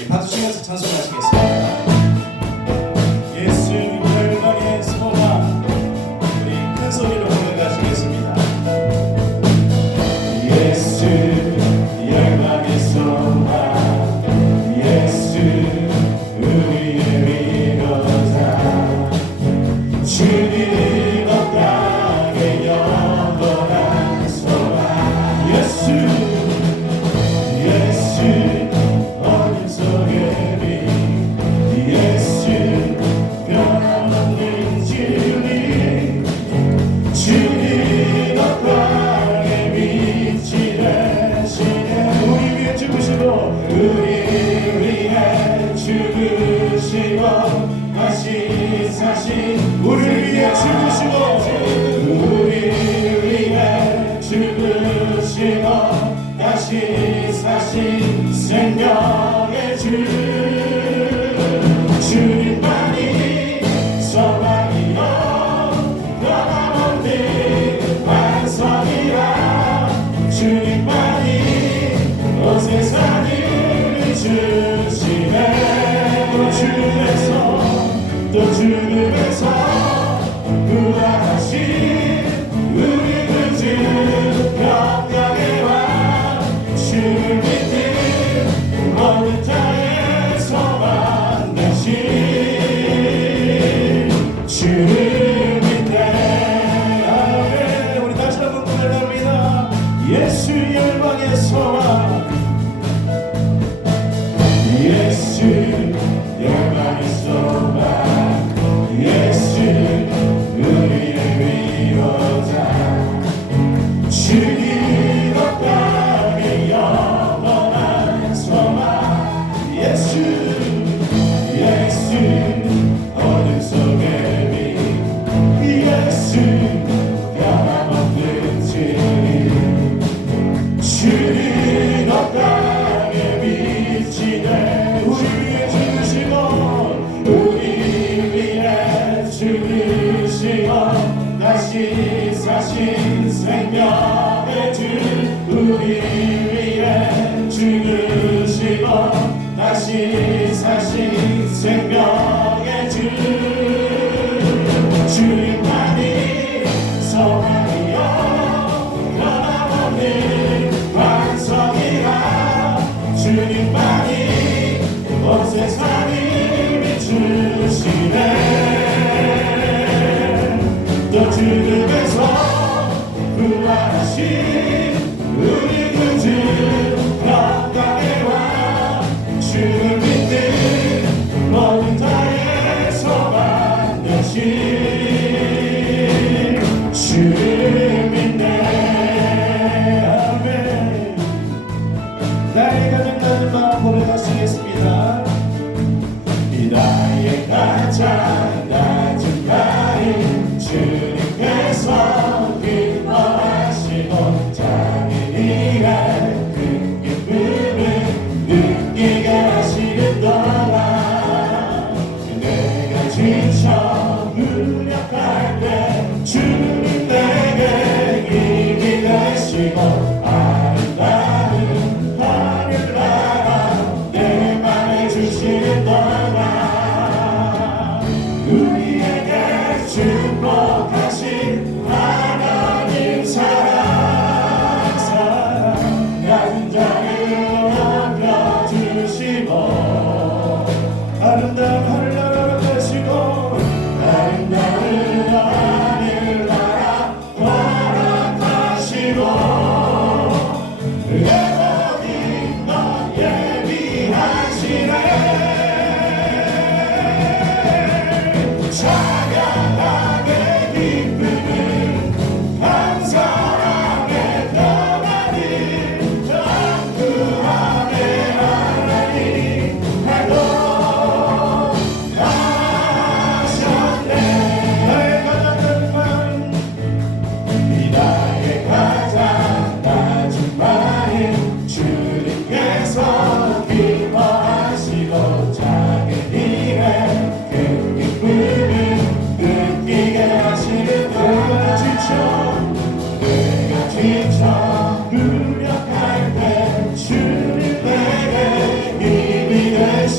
이 박수 치면서 찬송하시겠습니다. 예수 열방의 소망, 우리 큰 소리로 고백하시겠습니다. 예수 열방의 소망, 예수 우리의 위로자, 주님 땅에 영원한 소망. 예수 어둠 속에 빛, 예수 변함없는 주님, 주님 땅에 빛이 되시네. 우리 위해 죽으시고, 우리 위해 죽으시고 다시 사신, 우리 위해 죽으시고, 우리 위해 죽으시고 다시 사신 생명의 주, 주님만이 소망이요 변함없는 완성이라, 주님만이 온 세상을 주시네. 또 주님에서 구하신 우리 그 주 평강의 왕, 주를 믿는 모든 자의 소망 되신 주를 믿네. 아멘. 우리 다시 한번 고백합니다. 예수 열방의 소망, 예수 열방의 소망, 예수 우리의 위로자, 주님 땅에 영원한 소망. 예수 어둠 속에 빛, 예수 변함없는 주님, 주님 땅에 빛이 돼. 우리 위해 죽으시고, 우리 위해 죽으시고 다시 사신 생명의 주, 우리 위해 죽으시고 다시 사신 생명의 주, 주님만이 소망이요 변함없는 완성이라, 주님만이 온 세상을 비추시네. 또 주님에서 구하신 우리 그 주 평강의 왕, 주를 믿는 모든 자의 소망 되신 주를 믿네. 아멘. 나의 가장 낮은 마음 고백하시겠습니다. 이 나의 가장 낮은 마음 주님께서 기뻐하시고 자기의 큰 기쁨을 느끼게 하시는 동안, 내가 지쳐 무력할 때 주님 내게 힘이 되시고 아름다운 하늘나라 내 맘에 주시는 동안,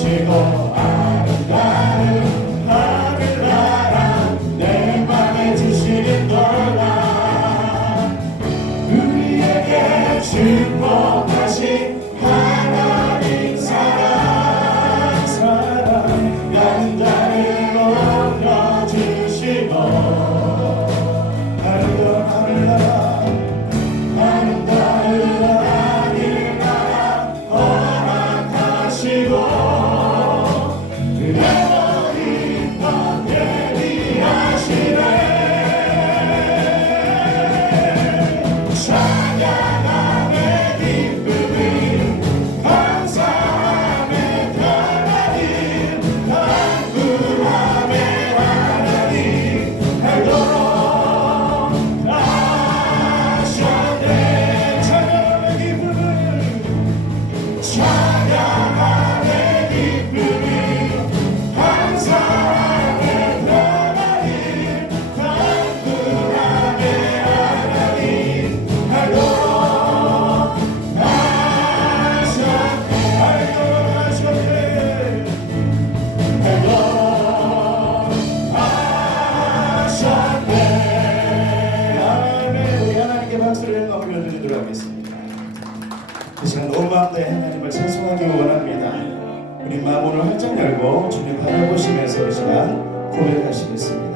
주시고 아름다운 하늘나라 내 맘에 주시는 거라 우리에게 축복하신 하나님 사랑 나는 나를 옮겨주시고 아름다운 하늘나라 허락하시고 내 머리 넌 예비하시네 찬양함의 기쁨이 감사함의 하나님 간구함의 하나님 알도록 하셨네 찬양함의 기쁨을 찬양함의 기쁨이 감사함의 하나님 간구함의 하나님 알도록 하셨네 아멘 우리 하나님께 박수를 올려드리도록 하겠습니다. 이 시간 온 마음 다해 하나님을 찬송하기 원합니다. 우리 마음을 활짝 열고 주님 바라보시면서 이 시간 고백하시겠습니다.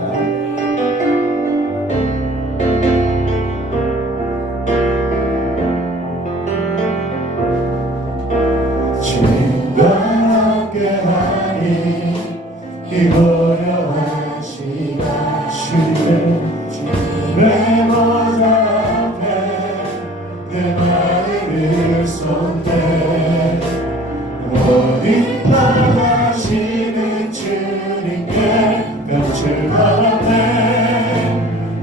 주님과 함께하니 이고려한 시간 주님의 보좌 앞에 내 마음을 쏟네 모든 바라시는 주님께 볕을 바라네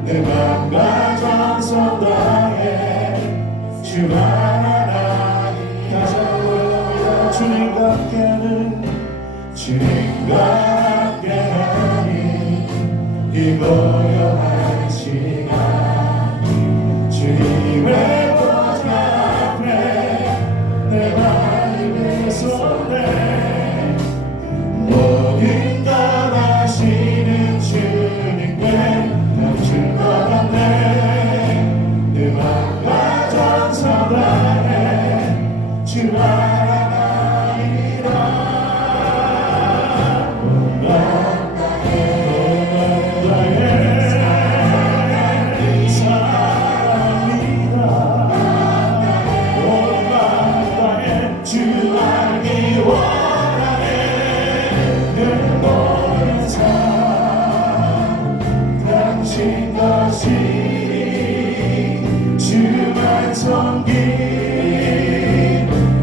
내 맘과 정성 다해 주 하나님 다시 한번 고백합니다. 주님과 함께하는 주님과 함께하니 이 고요한 시간 주님의 보좌 앞에 내 마음을 쏟네 모든 것 아시는 주님께 볕을 바라네 내 맘과 정성 다해 주 하나님이라 주 알기 원하네 내 모든 삶 당신 것이니 주만 섬긴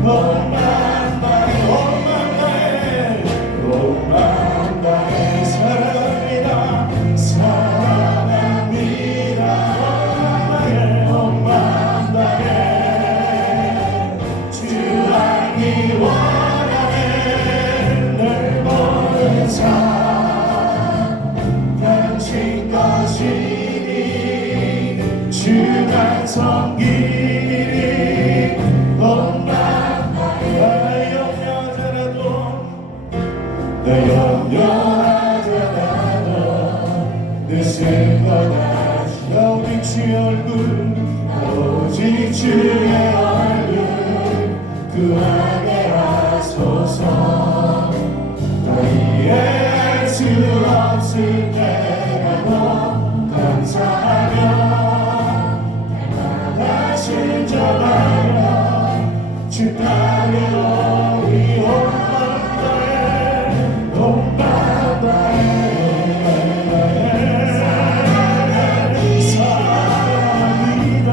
온 마음 다해 사랑합니다 온 마음 다해 주 알기 원하네 내 모든 삶 당신 것이니 주만 섬기리 온 마음 다해 나 염려하잖아도 늦을 거다 오직 주의 얼굴 오직 주의 얼굴 그 안에 하소서 더 이해할 수 없을 때라도 감사하며 날마다 순종하며 주 따르러 우리 온 마음 다해 사랑합니다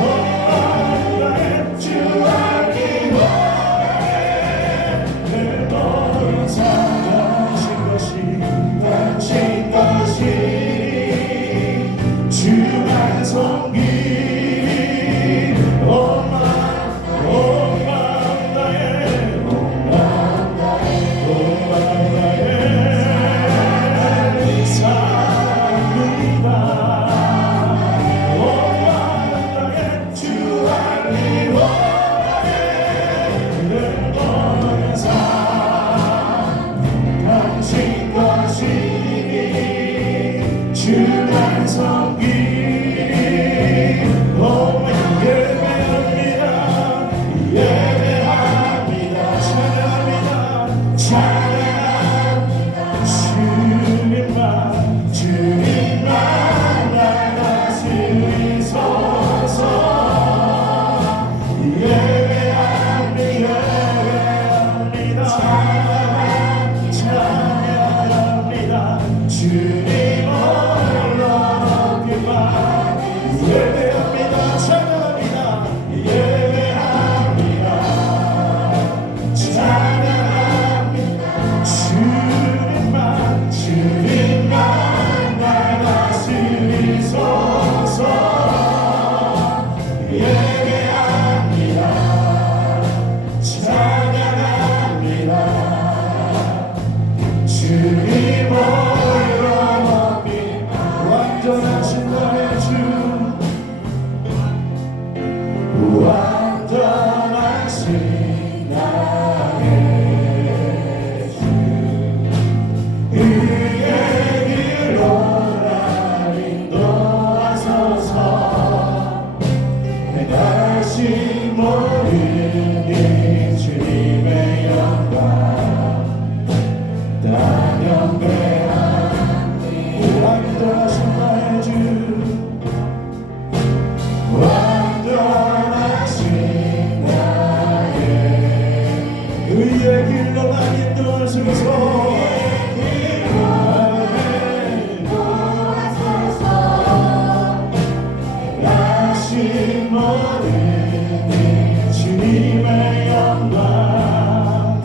온 마음 다해 주 알기 원하네 내 모든 삶 당신 것이 주만 섬기리 온 마음 나의 주 그의 길로 날 인도하소서 다시 모르는 주님의 영광 단연배한 완전하신 나의 주 완전하신 나의 그의 길로 날 인도하소서 다시 모르는 주님의 영광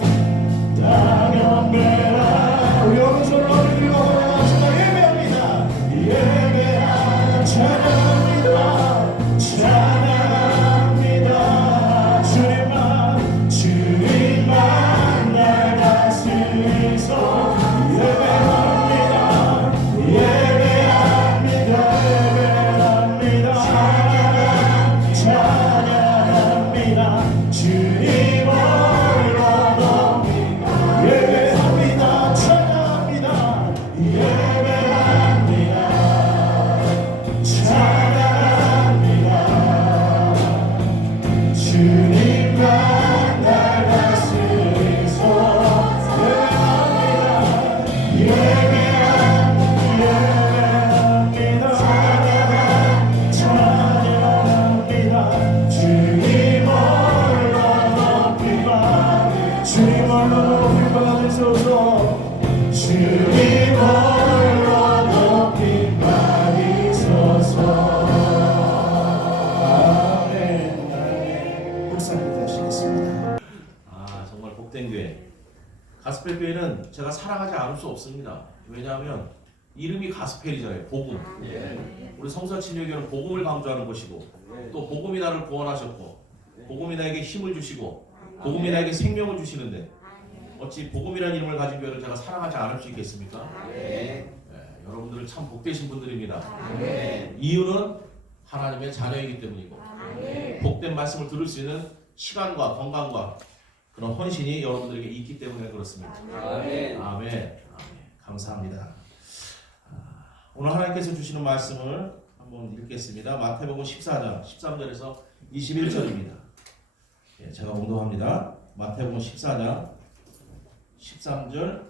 단연배라 우리 오른손을 올리고 올라가시다 예배합니다 예배하 찬양합니다 찬양합니다 주님만 날 다스리소 예배합니다 예배합니다 예배합니다 찬양합니다 주님 홀로 예배합니다 찬양합니다 예배합니다 찬양합니다 주님만 날 다스리소 예배합니다 찬양합니다 주님 홀로 높이 받으소서 주님 홀로 높이 받으소서 아멘 아멘 묵상이 되시겠습니다. 정말 복된 교회. 가스펠 교회는 제가 사랑하지 않을 수 없습니다. 왜냐하면 이름이 가스펠이잖아요. 복음. 우리 성서친유교는 복음을 강조하는 것이고 또 복음이 나를 구원하셨고 복음이 나에게 힘을 주시고 복음이 나에게 생명을 주시는데 어찌 복음이라는 이름을 가진 교회를 제가 사랑하지 않을 수 있겠습니까? 여러분들은 참 복되신 분들입니다. 이유는 하나님의 자녀이기 때문이고 복된 말씀을 들을 수 있는 시간과 건강과 그런 헌신이 여러분들에게 있기 때문에 그렇습니다. 아멘. 아멘. 감사합니다. 오늘 하나님께서 주시는 말씀을 한번 읽겠습니다. 마태복음 14장 13절에서 21절입니다. 제가 봉독합니다. 마태복음 14장 13절부터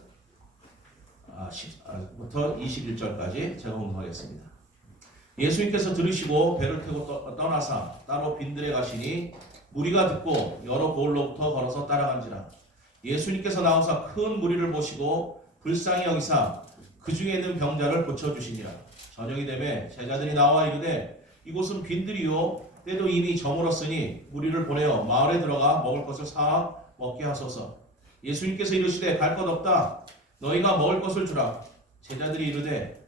21절까지 제가 봉독하겠습니다. 예수님께서 들으시고 배를 타고 떠나사 따로 빈들에 가시니 무리가 듣고 여러 고을로부터 걸어서 따라간지라. 예수님께서 나오사 큰 무리를 보시고 불쌍히 여기사 그 중에 있는 병자를 고쳐주시니라. 저녁이 되매 제자들이 나와 이르되 이곳은 빈들이요 때도 이미 저물었으니 무리를 보내어 마을에 들어가 먹을 것을 사 먹게 하소서. 예수님께서 이르시되 갈 것 없다. 너희가 먹을 것을 주라. 제자들이 이르되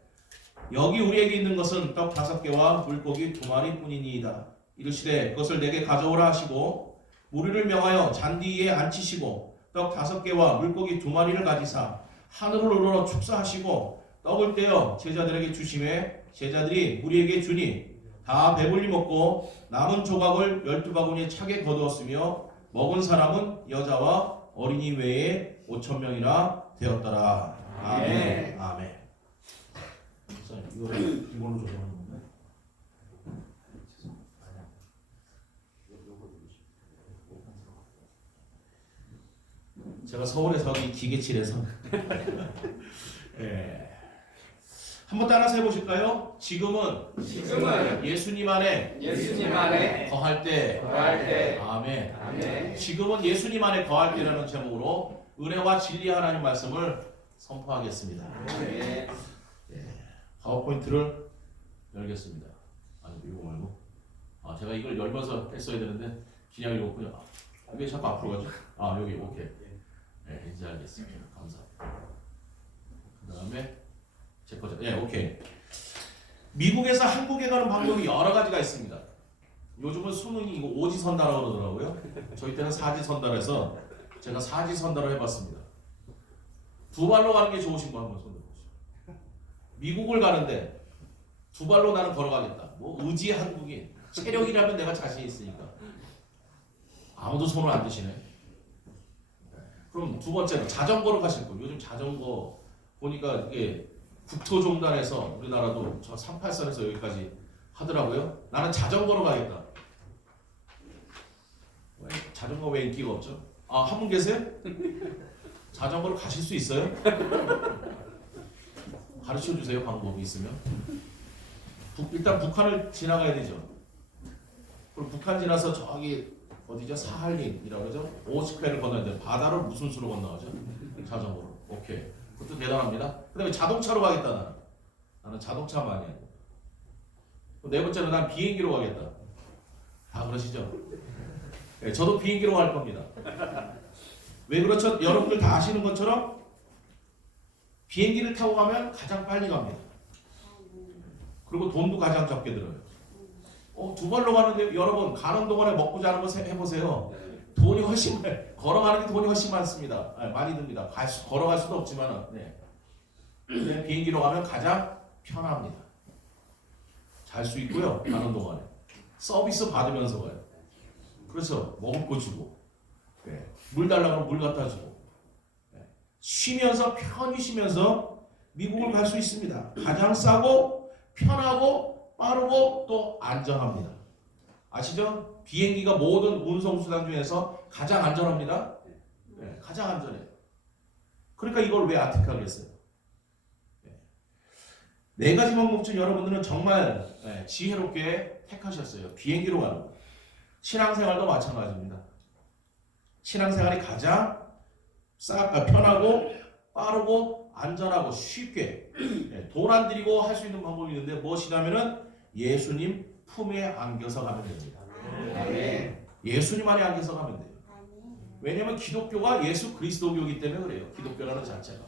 여기 우리에게 있는 것은 떡 5개와 물고기 2마리 뿐이니이다. 이르시되 그것을 내게 가져오라 하시고 무리를 명하여 잔디 위에 앉히시고 떡 5개와 물고기 2마리를 가지사 하늘을 우러러 축사하시고 떡을 떼어 제자들에게 주시매 제자들이 무리에게 주니 다 배불리 먹고 남은 조각을 12바구니에 차게 거두었으며 먹은 사람은 여자와 어린이 외에 5,000명이나 되었더라. 아멘. 아멘. 이거를 기본으로 조정하는 건가요? 제가 서울에서 이 기계칠에서 한번 따라서 해보실까요? 지금은 예수님 안에 거할 때 아멘. 아멘. 지금은 예수님 안에 거할 때라는 제목으로 은혜와 진리 하나님 말씀을 선포하겠습니다. 아멘. 파워포인트를 열겠습니다. 아니 이거 말고 제가 이걸 열면서 했어야 되는데 그냥 읽었군요. 왜 자꾸 앞으로 가죠? 여기 오케이. 이제 알겠습니다. 감사합니다. 그 다음에 제 거죠. 오케이. 미국에서 한국에 가는 방법이 여러 가지가 있습니다. 요즘은 수능이 이거 오지선다라고 그러더라고요. 저희 때는 사지선다라서 제가 사지선다를 해봤습니다. 2발로 가는 게 좋으신 거 한번 손 들어보시죠. 미국을 가는데 2발로 나는 걸어가겠다. 의지 한국인. 체력이라면 내가 자신 있으니까. 아무도 손을 안 드시네. 그럼 두 번째는 자전거로 가실 거예요. 요즘 자전거 보니까 이게 국토종단에서 우리나라도 저 38선에서 여기까지 하더라고요. 나는 자전거로 가겠다. 자전거 왜 인기가 없죠? 아, 한 분 계세요? 자전거로 가실 수 있어요? 가르쳐 주세요. 방법이 있으면. 일단 북한을 지나가야 되죠. 그리고 북한 지나서 저기 어디죠? 사할린이라고 그러죠? 오스크를 건너야 돼. 바다를 무슨 수로 건너가죠? 자전거로. 오케이. 그것도 대단합니다. 그 다음에 자동차로 가겠다 나는. 나는 자동차 많이 해. 네 번째는 난 비행기로 가겠다. 다 그러시죠? 네, 저도 비행기로 갈 겁니다. 왜 그렇죠? 여러분들 다 아시는 것처럼 비행기를 타고 가면 가장 빨리 갑니다. 그리고 돈도 가장 적게 들어요. 두 발로 가는데 여러분 가는 동안에 먹고 자는 거 해보세요. 돈이 훨씬 걸어가는 게 돈이 훨씬 많습니다. 많이 듭니다. 걸어갈 수도 없지만 네. 비행기로 가면 가장 편합니다. 잘 수 있고요. 가는 동안에 서비스 받으면서 가요. 그렇죠. 먹을 거 주고 네. 물 달라고 물 갖다 주고 네. 쉬면서 편히 쉬면서 미국을 갈 수 있습니다. 가장 싸고 편하고 빠르고 또 안전합니다. 아시죠? 비행기가 모든 운송수단 중에서 가장 안전합니다. 네, 가장 안전해요. 그러니까 이걸 왜 아티카를 했어요? 네 가지 방법 중 여러분들은 정말 지혜롭게 택하셨어요. 비행기로 가는 거. 신앙생활도 마찬가지입니다. 신앙생활이 가장 편하고 빠르고 안전하고 쉽게 돈 안 들이고 할 수 있는 방법이 있는데 무엇이냐면은 예수님 품에 안겨서 가면 됩니다. 예수님 안에 안겨서 가면 돼요. 왜냐하면 기독교가 예수 그리스도교이기 때문에 그래요. 기독교라는 자체가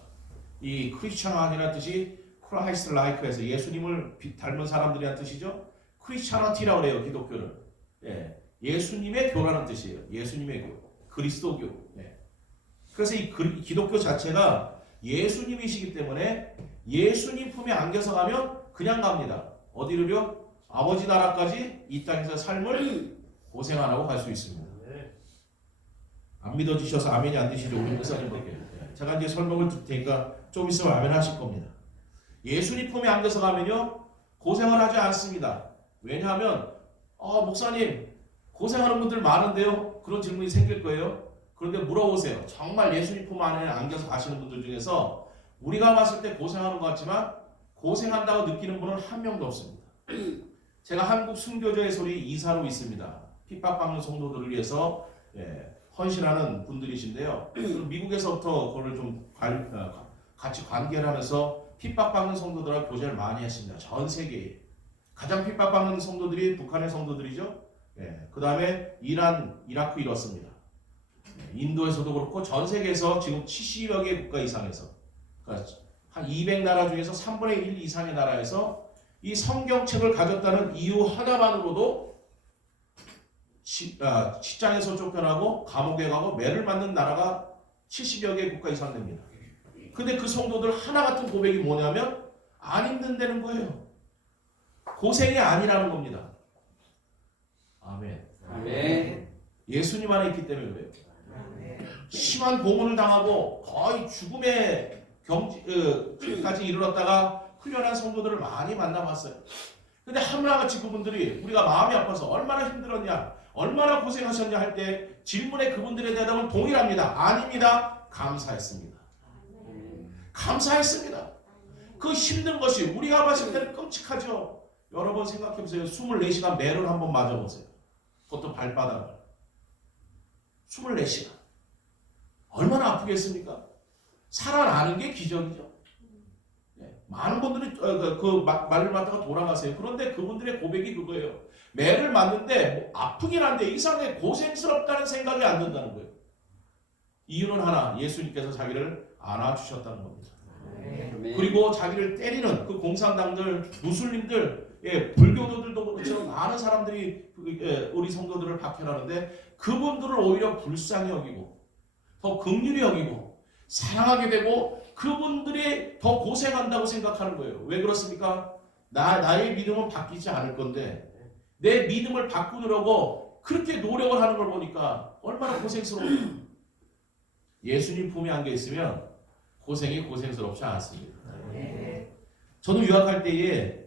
이 크리스찬이라는 뜻이 크라이스트 라이크에서 예수님을 닮은 사람들이라는 뜻이죠. 크리스찬티라고 그래요. 기독교는 예수님의 교라는 뜻이에요. 예수님의 교, 그리스도교. 그래서 이 기독교 자체가 예수님이시기 때문에 예수님 품에 안겨서 가면 그냥 갑니다. 어디로요? 아버지 나라까지 이 땅에서 삶을 고생 안 하고 갈 수 있습니다. 안 믿어지셔서 아멘이 안 되시죠? 우리 목사님들께. 제가 이제 설명을 드릴 테니까 좀 있으면 아멘 하실 겁니다. 예수님 품에 안겨서 가면요 고생을 하지 않습니다. 왜냐하면 목사님 고생하는 분들 많은데요. 그런 질문이 생길 거예요. 그런데 물어보세요. 정말 예수님 품 안에 안겨서 가시는 분들 중에서 우리가 봤을 때 고생하는 것 같지만 고생한다고 느끼는 분은 한 명도 없습니다. 제가 한국 순교자의 소리 이사로 있습니다. 핍박받는 성도들을 위해서 헌신하는 분들이신데요. 미국에서부터 그걸 좀 같이 관계를 하면서 핍박받는 성도들과 교제를 많이 했습니다. 전 세계에. 가장 핍박받는 성도들이 북한의 성도들이죠. 그 다음에 이란, 이라크 이렇습니다. 인도에서도 그렇고 전 세계에서 지금 70여 개 국가 이상에서 그러니까 한 200나라 중에서 3분의 1 이상의 나라에서 이 성경책을 가졌다는 이유 하나만으로도 직장에서 쫓겨나고 감옥에 가고 매를 맞는 나라가 70여 개 국가 이상 됩니다. 근데 그 성도들 하나 같은 고백이 뭐냐면 안 힘든다는 거예요. 고생이 아니라는 겁니다. 아멘. 아멘. 예수님 안에 있기 때문에 그래요. 심한 고문을 당하고 거의 죽음의 경지까지 이르렀다가 훈련한 성도들을 많이 만나봤어요. 근데 하나같이 그분들이 우리가 마음이 아파서 얼마나 힘들었냐, 얼마나 고생하셨냐 할 때 질문에 그분들의 대답은 동일합니다. 아닙니다. 감사했습니다. 감사했습니다. 그 힘든 것이 우리가 봤을 때는 끔찍하죠. 여러분 생각해보세요. 24시간 매를 한번 맞아보세요. 그것도 발바닥을. 24시간. 얼마나 아프겠습니까? 살아나는 게 기적이죠. 많은 분들이 말을 맞다가 돌아가세요. 그런데 그분들의 고백이 그거예요. 매를 맞는데 아프긴 한데 이상하게 고생스럽다는 생각이 안 든다는 거예요. 이유는 하나, 예수님께서 자기를 안아주셨다는 겁니다. 그리고 자기를 때리는 그 공산당들, 무슬림들, 불교도들도 그렇죠. 많은 사람들이 우리 성도들을 박해하는데 그분들을 오히려 불쌍히 여기고 더 긍휼히 여기고 사랑하게 되고 그분들이 더 고생한다고 생각하는 거예요. 왜 그렇습니까? 나의 믿음은 바뀌지 않을 건데 내 믿음을 바꾸려고 그렇게 노력을 하는 걸 보니까 얼마나 고생스러워요. 예수님 품에 안겨 있으면 고생이 고생스럽지 않습니다. 저도 유학할 때에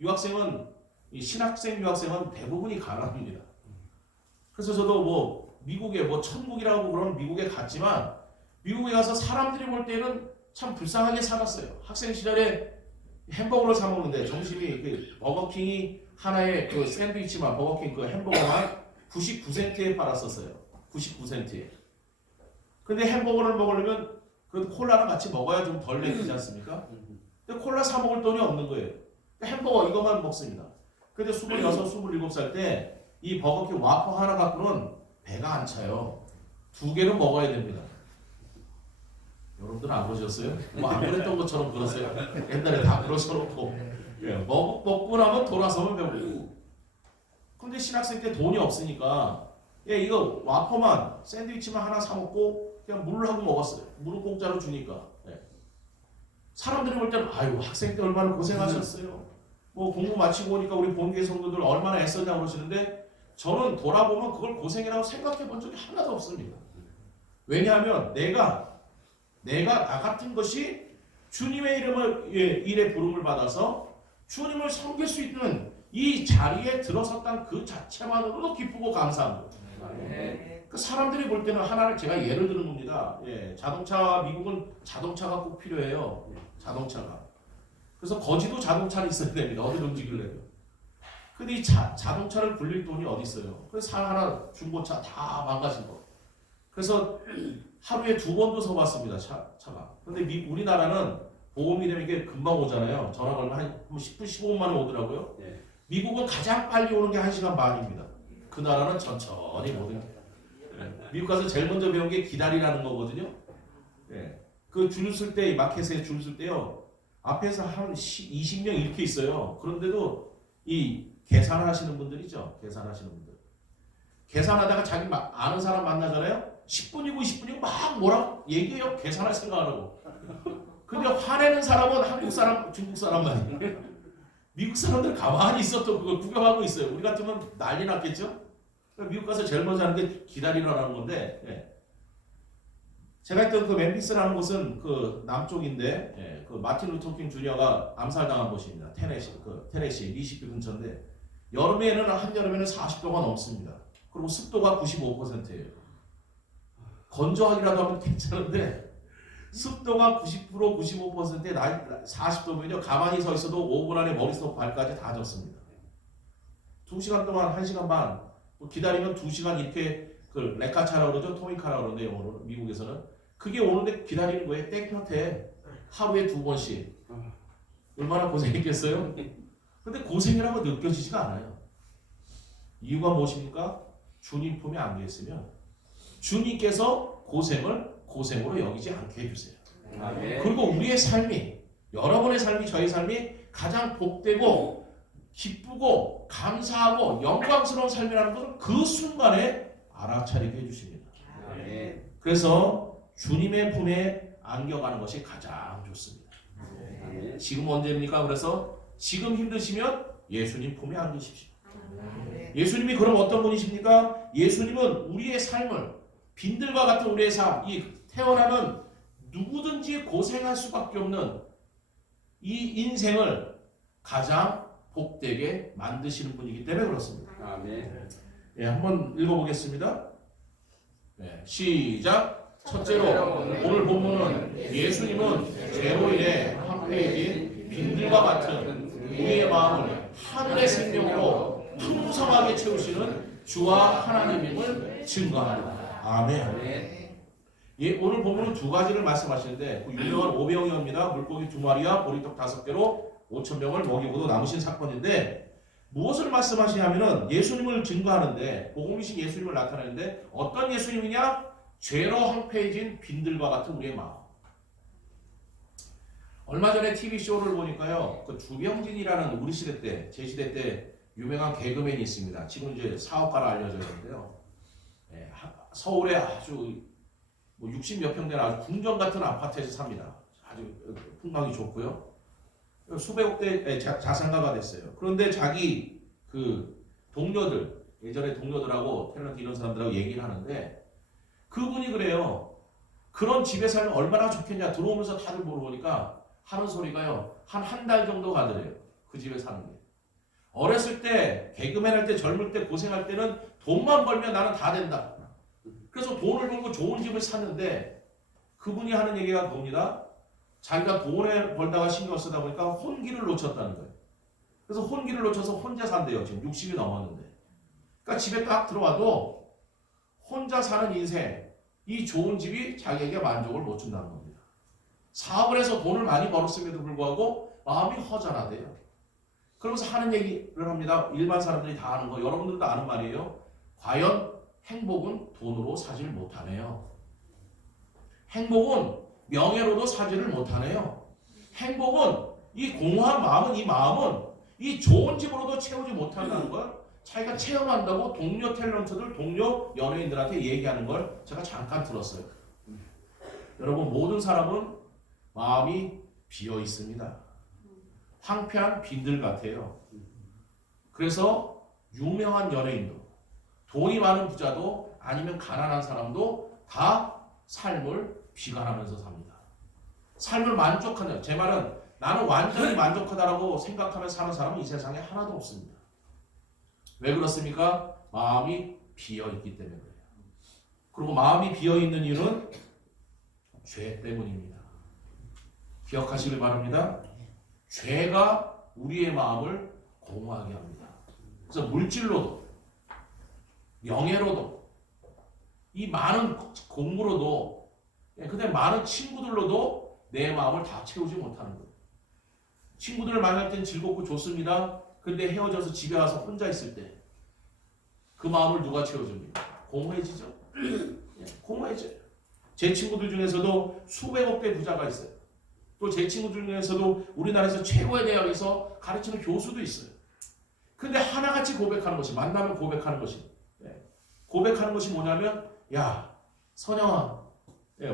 유학생은 이 신학생 유학생은 대부분이 가난합니다. 그래서 저도 뭐 미국에 뭐 천국이라고 그러는 미국에 갔지만 미국에 가서 사람들이 볼 때는 참 불쌍하게 살았어요. 학생 시절에 햄버거를 사 먹는데 점심이 그 버거킹이 하나의 그 샌드위치만 버거킹 그 햄버거만 99센트에 팔았었어요. 99센트에. 근데 햄버거를 먹으려면 그 콜라랑 같이 먹어야 좀 덜 내리지 않습니까? 근데 콜라 사 먹을 돈이 없는 거예요. 햄버거 이것만 먹습니다. 근데 26, 27살 때 이 버거킹 와퍼 하나 갖고는 배가 안 차요. 2개는 먹어야 됩니다. 여러분들 안 그러셨어요? 뭐 안 그랬던 것처럼 그러세요? 옛날에 다 그러셔놓고 먹고 나면 돌아서면 배고프고. 근데 신학생 때 돈이 없으니까 이거 와퍼만 샌드위치만 하나 사 먹고 그냥 물하고 먹었어요. 물을 공짜로 주니까. 사람들이 볼 때는 아유 학생 때 얼마나 고생하셨어요. 뭐 공부 마치고 오니까 우리 본교회 성도들 얼마나 애썼냐 그러시는데 저는 돌아보면 그걸 고생이라고 생각해 본 적이 하나도 없습니다. 왜냐하면 내가 나 같은 것이 주님의 일에 부름을 받아서 주님을 섬길 수 있는 이 자리에 들어섰다는 그 자체만으로도 기쁘고 감사한 거예요. 그 사람들이 볼 때는 하나를 제가 예를 드는 겁니다. 자동차 미국은 자동차가 꼭 필요해요. 자동차가. 그래서 거지도 자동차는 있어야 됩니다. 어디를 움직이려면. 근데 이 자동차를 굴릴 돈이 어디 있어요? 그래서 차 하나 중고차 다 망가진 거. 그래서 하루에 2번도 서봤습니다. 차가. 근데 우리나라는 보험이 되면 이게 금방 오잖아요. 전화 걸면 한 10분, 15분 만에 오더라고요. 미국은 가장 빨리 오는 게 1시간 반입니다. 그 나라는 천천히 모든 게. 미국 가서 제일 먼저 배운 게 기다리라는 거거든요. 그 줄 쓸 때, 마켓에 줄 쓸 때요. 앞에서 한 20명 이렇게 있어요. 그런데도 이 계산을 하시는 분들 있죠. 계산하시는 분들. 계산하다가 자기 아는 사람 만나잖아요. 10분이고 20분이고 막 뭐라고 얘기해요. 계산할 생각 안 하고. 근데 화내는 사람은 한국 사람, 중국 사람만. 미국 사람들 가만히 있어도 그걸 구경하고 있어요. 우리 같으면 난리 났겠죠. 미국 가서 제일 먼저 하는 게 기다리라는 건데. 제가 했던 그 멤피스라는 곳은 그 남쪽인데 그 마틴 루터 킹 주니어가 암살당한 곳입니다. 테네시 미시피 근처인데 여름에는 한여름에는 40도가 넘습니다. 그리고 습도가 95%예요. 건조하기라도 하면 괜찮은데 습도가 90% 95%에 40도면요 가만히 서 있어도 5분 안에 머리부터 발까지 다 젖습니다. 2시간 동안 1시간 반 기다리면 2시간 이렇게 그 레카차라고 그러죠. 토미카라고 그러는데 영어로 미국에서는 그게 오는데 기다리는 거예요. 땡볕에 하루에 2번씩. 얼마나 고생했겠어요? 근데 고생이라고 느껴지지가 않아요. 이유가 무엇입니까? 주님 품에 안겨 있으면 주님께서 고생을 고생으로 여기지 않게 해주세요. 그리고 우리의 삶이 여러분의 삶이 저의 삶이 가장 복되고 기쁘고 감사하고 영광스러운 삶이라는 것을 그 순간에 알아차리게 해주십니다. 그래서 주님의 품에 안겨가는 것이 가장 좋습니다. 지금 언제입니까? 그래서 지금 힘드시면 예수님 품에 안기십시오. 예수님이 그럼 어떤 분이십니까? 예수님은 우리의 삶을 빈들과 같은 우리의 삶, 이 태어나면 누구든지 고생할 수밖에 없는 이 인생을 가장 복되게 만드시는 분이기 때문에 그렇습니다. 아멘. 한번 읽어보겠습니다. 시작. 첫째로 오늘 본문은 예수님은 죄로 인해 황폐해진 빈들과 같은 우리의 마음을 하늘의 생명으로 풍성하게 채우시는 주와 하나님임을 증거합니다. 아멘. 오늘 본문은 2가지를 말씀하시는데 그 유명한 오병이어입니다. 물고기 2마리와 보리떡 5개로 5,000명을 먹이고도 남으신 사건인데 무엇을 말씀하시냐면은 예수님을 증거하는데 복음이신 예수님을 나타내는데 어떤 예수님이냐? 죄로 황폐해진 빈들과 같은 우리의 마음. 얼마 전에 TV쇼를 보니까요. 그 주병진이라는 우리 시대 때, 제 시대 때 유명한 개그맨이 있습니다. 지금 이제 사업가로 알려져 있는데요. 서울에 아주 뭐 60몇 평 되는 아주 궁전 같은 아파트에서 삽니다. 아주 풍광이 좋고요. 수백억대 자산가가 됐어요. 그런데 자기 그 동료들, 예전에 동료들하고 탤런트 이런 사람들하고 얘기를 하는데 그분이 그래요. 그런 집에 살면 얼마나 좋겠냐. 들어오면서 다들 물어보니까 하는 소리가요. 한 달 정도 가더래요. 그 집에 사는 게. 어렸을 때 개그맨 할 때 젊을 때 고생할 때는 돈만 벌면 나는 다 된다. 그래서 돈을 벌고 좋은 집을 샀는데 그분이 하는 얘기가 그겁니다. 자기가 돈을 벌다가 신경 쓰다 보니까 혼기를 놓쳤다는 거예요. 그래서 혼기를 놓쳐서 혼자 산대요. 지금 60이 넘었는데. 그러니까 집에 딱 들어와도 혼자 사는 인생, 이 좋은 집이 자기에게 만족을 못 준다는 겁니다. 사업을 해서 돈을 많이 벌었음에도 불구하고 마음이 허전하대요. 그러면서 하는 얘기를 합니다. 일반 사람들이 다 아는 거, 여러분들도 아는 말이에요. 과연 행복은 돈으로 사지를 못하네요. 행복은 명예로도 사지를 못하네요. 행복은 이 공허한 마음은, 이 마음은 이 좋은 집으로도 채우지 못한다는 걸 자기가 체험한다고 동료 탤런트들, 동료 연예인들한테 얘기하는 걸 제가 잠깐 들었어요. 여러분, 모든 사람은 마음이 비어 있습니다. 황폐한 빈들 같아요. 그래서 유명한 연예인도, 돈이 많은 부자도, 아니면 가난한 사람도 다 삶을 비관하면서 삽니다. 삶을 만족하는, 제 말은 나는 완전히 만족하다라고 생각하며 사는 사람은 이 세상에 하나도 없습니다. 왜 그렇습니까? 마음이 비어 있기 때문에 그래요. 그리고 마음이 비어 있는 이유는 죄 때문입니다. 기억하시길 바랍니다. 죄가 우리의 마음을 공허하게 합니다. 그래서 물질로도, 명예로도, 이 많은 공부로도, 그다음에 많은 친구들로도 내 마음을 다 채우지 못하는 거예요. 친구들을 만날 땐 즐겁고 좋습니다. 근데 헤어져서 집에 와서 혼자 있을 때 그 마음을 누가 채워줍니까? 공허해지죠. 공허해져요. 제 친구들 중에서도 수백억 대 부자가 있어요. 또 제 친구 중에서도 우리나라에서 최고의 대학에서 가르치는 교수도 있어요. 근데 하나같이 고백하는 것이, 만나면 고백하는 것이, 고백하는 것이 뭐냐면, 야, 선영아,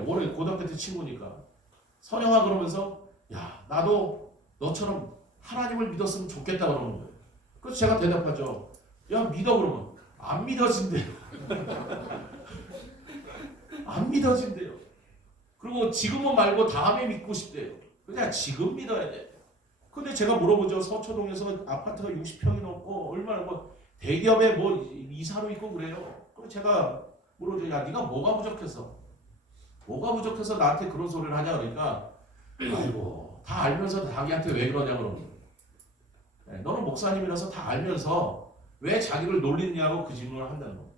올해 고등학교 때 친구니까, 선영아 그러면서, 야, 나도 너처럼 하나님을 믿었으면 좋겠다 그러는 거예요. 그래서 제가 대답하죠. 야, 믿어 그러면. 안 믿어진대요. 안 믿어진대요. 그리고 지금은 말고 다음에 믿고 싶대요. 그냥 지금 믿어야 돼. 근데 제가 물어보죠. 서초동에서 아파트가 60평이 넘고 얼마나 뭐 대기업에 뭐 이사로 있고 그래요. 그럼 제가 물어보죠. 야, 네가 뭐가 부족해서? 뭐가 부족해서 나한테 그런 소리를 하냐 그러니까 아이고 다 알면서 자기한테 왜 그러냐 그러니. 너는 목사님이라서 다 알면서 왜 자기를 놀리느냐고 그 질문을 한다는 거예요.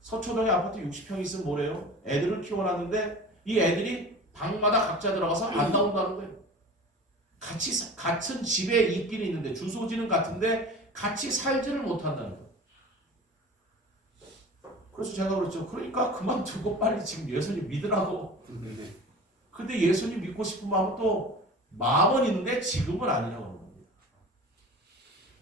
서초동에 아파트 60평 있으면 뭐래요? 애들을 키워놨는데 이 애들이 방마다 각자 들어가서 안 나온다는 거예요. 같은 집에 있긴 있는데 주소지는 같은데 같이 살지를 못한다는 거예요. 그래서 제가 그랬죠. 그러니까 그만두고 빨리 지금 예수님 믿으라고. 근데 예수님 믿고 싶은 마음은 또 마음은 있는데 지금은 아니라고 하는 겁니다.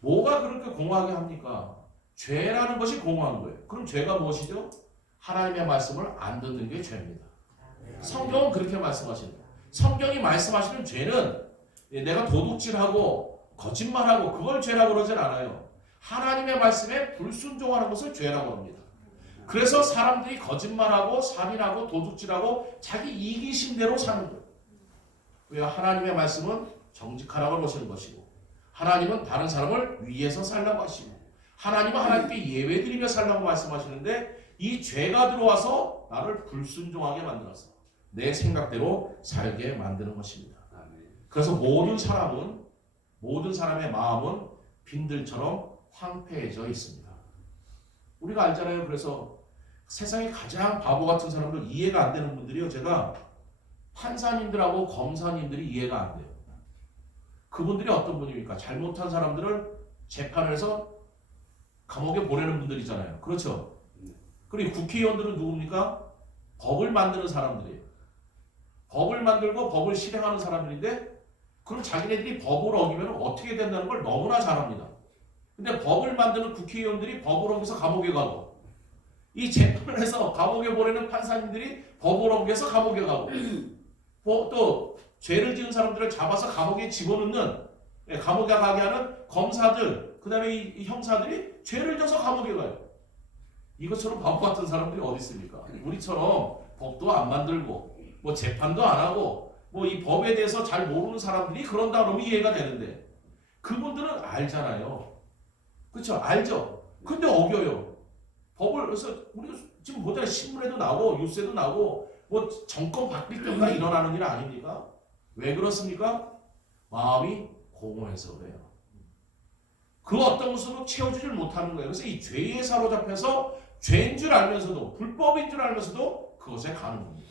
뭐가 그렇게 공허하게 합니까? 죄라는 것이 공허한 거예요. 그럼 죄가 무엇이죠? 하나님의 말씀을 안 듣는 게 죄입니다. 성경은 그렇게 말씀하십니다. 성경이 말씀하시는 죄는 내가 도둑질하고 거짓말하고 그걸 죄라고 그러진 않아요. 하나님의 말씀에 불순종하는 것을 죄라고 합니다. 그래서 사람들이 거짓말하고 살인하고 도둑질하고 자기 이기심대로 사는 거예요. 왜? 하나님의 말씀은 정직하라고 그러시는 것이고 하나님은 다른 사람을 위해서 살라고 하시고 하나님은 하나님께 예외드리며 살라고 말씀하시는데 이 죄가 들어와서 나를 불순종하게 만들어서 내 생각대로 살게 만드는 것입니다. 그래서 모든 사람의 마음은 빈들처럼 황폐해져 있습니다. 우리가 알잖아요. 그래서 세상에 가장 바보 같은 사람들, 이해가 안 되는 분들이요. 제가 판사님들하고 검사님들이 이해가 안 돼요. 그분들이 어떤 분입니까? 잘못한 사람들을 재판을 해서 감옥에 보내는 분들이잖아요. 그렇죠? 그리고 국회의원들은 누굽니까? 법을 만드는 사람들이에요. 법을 만들고 법을 실행하는 사람들인데 그럼 자기네들이 법을 어기면 어떻게 된다는 걸 너무나 잘 압니다. 근데 법을 만드는 국회의원들이 법을 어겨서 감옥에 가고 이 재판을 해서 감옥에 보내는 판사님들이 법을 어겨서 감옥에 가고 또 죄를 지은 사람들을 잡아서 감옥에 집어넣는 감옥에 가게 하는 검사들 그 다음에 이 형사들이 죄를 져서 감옥에 가요. 이것처럼 바보 같은 사람들이 어디 있습니까? 우리처럼 법도 안 만들고 뭐 재판도 안 하고 뭐 이 법에 대해서 잘 모르는 사람들이 그런다 그러면 이해가 되는데 그분들은 알잖아요. 그렇죠? 알죠? 근데 어겨요. 법을 그래서 우리가 지금 보자 신문에도 나오고 뉴스에도 나오고 뭐 정권 바뀔 때마다 일어나는 일 아닙니까? 왜 그렇습니까? 마음이 공허해서 그래요. 그 어떤 것으로 채워주질 못하는 거예요. 그래서 이 죄에 사로잡혀서 죄인 줄 알면서도 불법인 줄 알면서도 그것에 가는 겁니다.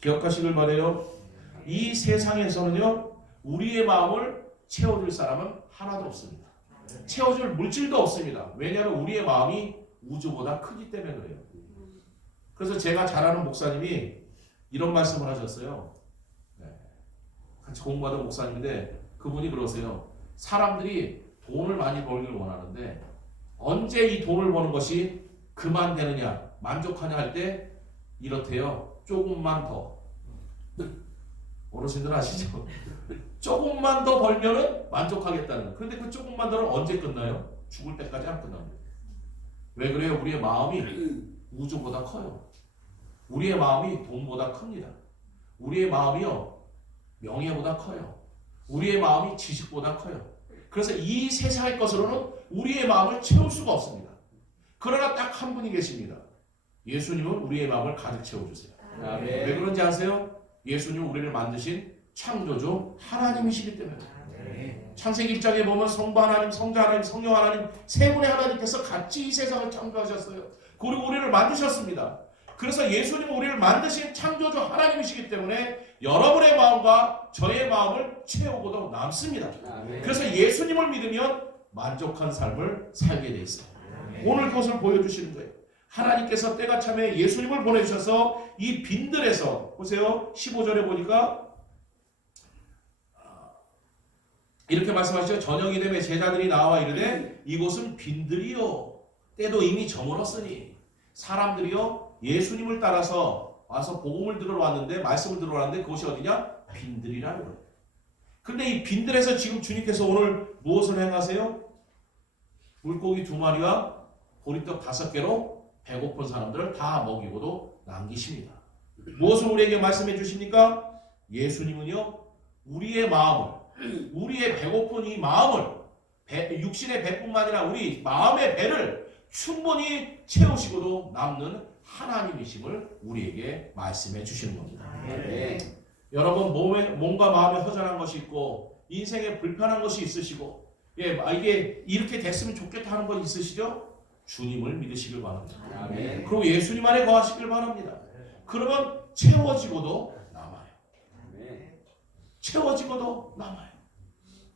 기억하시길 바라요. 이 세상에서는요 우리의 마음을 채워줄 사람은 하나도 없습니다. 채워줄 물질도 없습니다. 왜냐하면 우리의 마음이 우주보다 크기 때문에 그래요. 그래서 제가 잘 아는 목사님이 이런 말씀을 하셨어요. 같이 공부하던 목사님인데 그분이 그러세요. 사람들이 돈을 많이 벌길 원하는데 언제 이 돈을 버는 것이 그만되느냐 만족하냐 할 때 이렇대요. 조금만 더. 어르신들 아시죠? 조금만 더 벌면은 만족하겠다는. 그런데 그 조금만 더는 언제 끝나요? 죽을 때까지 안 끝납니다. 왜 그래요? 우리의 마음이 우주보다 커요. 우리의 마음이 돈보다 큽니다. 우리의 마음이요 명예보다 커요. 우리의 마음이 지식보다 커요. 그래서 이 세상의 것으로는 우리의 마음을 채울 수가 없습니다. 그러나 딱 한 분이 계십니다. 예수님은 우리의 마음을 가득 채워주세요. 왜 그런지 아세요? 예수님은 우리를 만드신 창조주 하나님이시기 때문에. 창세기 1장에 보면 성부 하나님, 성자 하나님, 성령 하나님 세 분의 하나님께서 같이 이 세상을 창조하셨어요. 그리고 우리를 만드셨습니다. 그래서 예수님은 우리를 만드신 창조주 하나님이시기 때문에 여러분의 마음과 저의 마음을 채우고도 남습니다. 그래서 예수님을 믿으면 만족한 삶을 살게 돼 있어요. 오늘 그것을 보여주시는 거예요. 하나님께서 때가 참에 예수님을 보내주셔서 이 빈들에서 보세요. 15절에 보니까 이렇게 말씀하시죠. 저녁이 되매 제자들이 나와 이르되 이곳은 빈들이요 때도 이미 저물었으니 사람들이요 예수님을 따라서 와서 복음을 들으러 왔는데 말씀을 들으러 왔는데 그곳이 어디냐? 빈들이라는 거예요. 근데 이 빈들에서 지금 주님께서 오늘 무엇을 행하세요? 물고기 2마리와 보리떡 5개로 배고픈 사람들을 다 먹이고도 남기십니다. 무엇을 우리에게 말씀해 주십니까? 예수님은요 우리의 마음을 우리의 배고픈 이 마음을 육신의 배뿐만 아니라 우리 마음의 배를 충분히 채우시고도 남는 하나님이심을 우리에게 말씀해 주시는 겁니다. 여러분 몸과 마음에 허전한 것이 있고 인생에 불편한 것이 있으시고 이게 이렇게 됐으면 좋겠다 하는 것 있으시죠? 주님을 믿으시길 바랍니다. 그리고 예수님 안에 거하시길 바랍니다. 그러면 채워지고도 남아요. 채워지고도 남아요.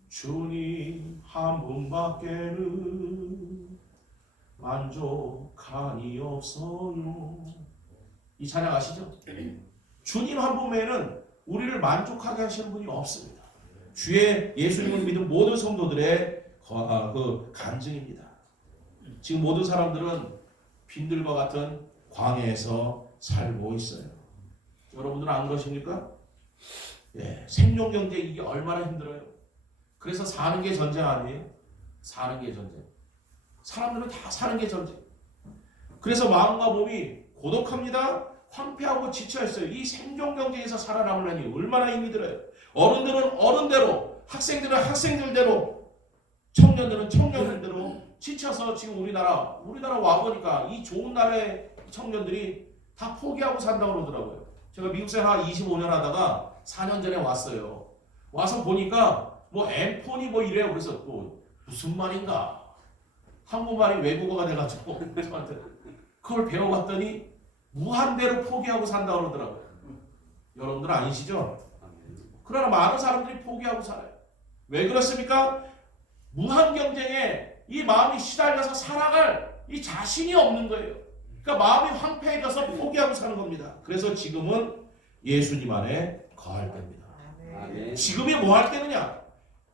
주님 한 분밖에는 만족함이 없어요. 이 찬양 아시죠? 주님 한 분 외에는 우리를 만족하게 하시는 분이 없습니다. 주의 예수님을 믿은 모든 성도들의 그 간증입니다. 지금 모든 사람들은 빈들과 같은 광야에서 살고 있어요. 여러분들은 안 그러십니까? 생존 경제 이게 얼마나 힘들어요. 그래서 사는 게 전쟁 아니에요? 사는 게 전쟁. 사람들은 다 사는 게 전쟁. 그래서 마음과 몸이 고독합니다. 황폐하고 지쳐있어요. 이 생존 경쟁에서 살아남으려니 얼마나 힘이 들어요. 어른들은 어른대로, 학생들은 학생들대로, 청년들은 청년들대로 지쳐서 지금 우리나라 와보니까 이 좋은 나라의 청년들이 다 포기하고 산다고 그러더라고요. 제가 미국 생활 25년 하다가 4년 전에 왔어요. 와서 보니까 뭐 엠폰이 뭐 이래요. 그래서 뭐 무슨 말인가? 한국말이 외국어가 돼가지고 저한테 그걸 배워봤더니 무한대로 포기하고 산다고 그러더라고요. 여러분들 아니시죠? 그러나 많은 사람들이 포기하고 살아요. 왜 그렇습니까? 무한 경쟁에 이 마음이 시달려서 살아갈 이 자신이 없는 거예요. 그러니까 마음이 황폐해져서 포기하고 사는 겁니다. 그래서 지금은 예수님 안에 거할 때입니다. 지금이 뭐 할 때느냐?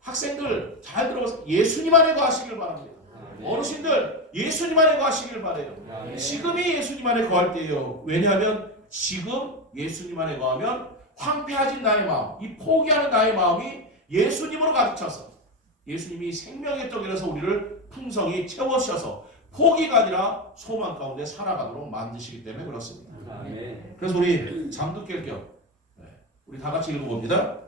학생들 잘 들어서 예수님 안에 거하시길 바랍니다. 어르신들 예수님 안에 거하시길 바라요. 지금이 예수님 안에 거할 때예요. 왜냐하면 지금 예수님 안에 거하면 황폐해진 나의 마음, 이 포기하는 나의 마음이 예수님으로 가득 차서 예수님이 생명의 떡이라서 우리를 풍성히 채워주셔서 포기가 아니라 소망 가운데 살아가도록 만드시기 때문에 그렇습니다. 그래서 우리 잠도 깰 겸 우리 다 같이 읽어봅니다.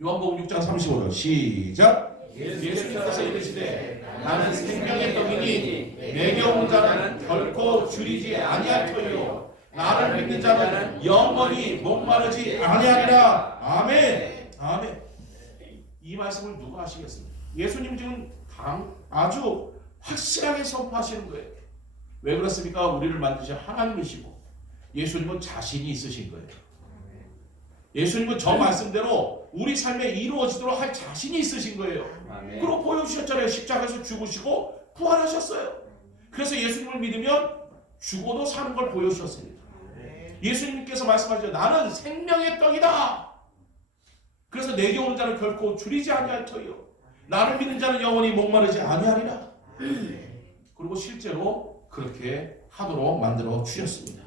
요한복음 6장 35절 시작. 예수님께서 이르시되 나는 생명의 떡이니 내게 오는 자는 결코 줄이지 아니할 터이요 나를 믿는 자는 영원히 목마르지 아니하리라. 아멘. 아멘. 이 말씀을 누가 하시겠습니까? 예수님 지금 아주 확실하게 선포하시는 거예요. 왜 그렇습니까? 우리를 만드신 하나님이시고 예수님은 자신이 있으신 거예요. 예수님은 저 말씀대로 우리 삶에 이루어지도록 할 자신이 있으신 거예요. 그리고 보여주셨잖아요. 십자가에서 죽으시고 부활하셨어요. 그래서 예수님을 믿으면 죽어도 사는 걸 보여주셨습니다. 예수님께서 말씀하셨죠. 나는 생명의 떡이다. 그래서 내게 오는 자는 결코 줄이지 아니할 터이요 나를 믿는 자는 영원히 목마르지 아니하리라. 그리고 실제로 그렇게 하도록 만들어 주셨습니다.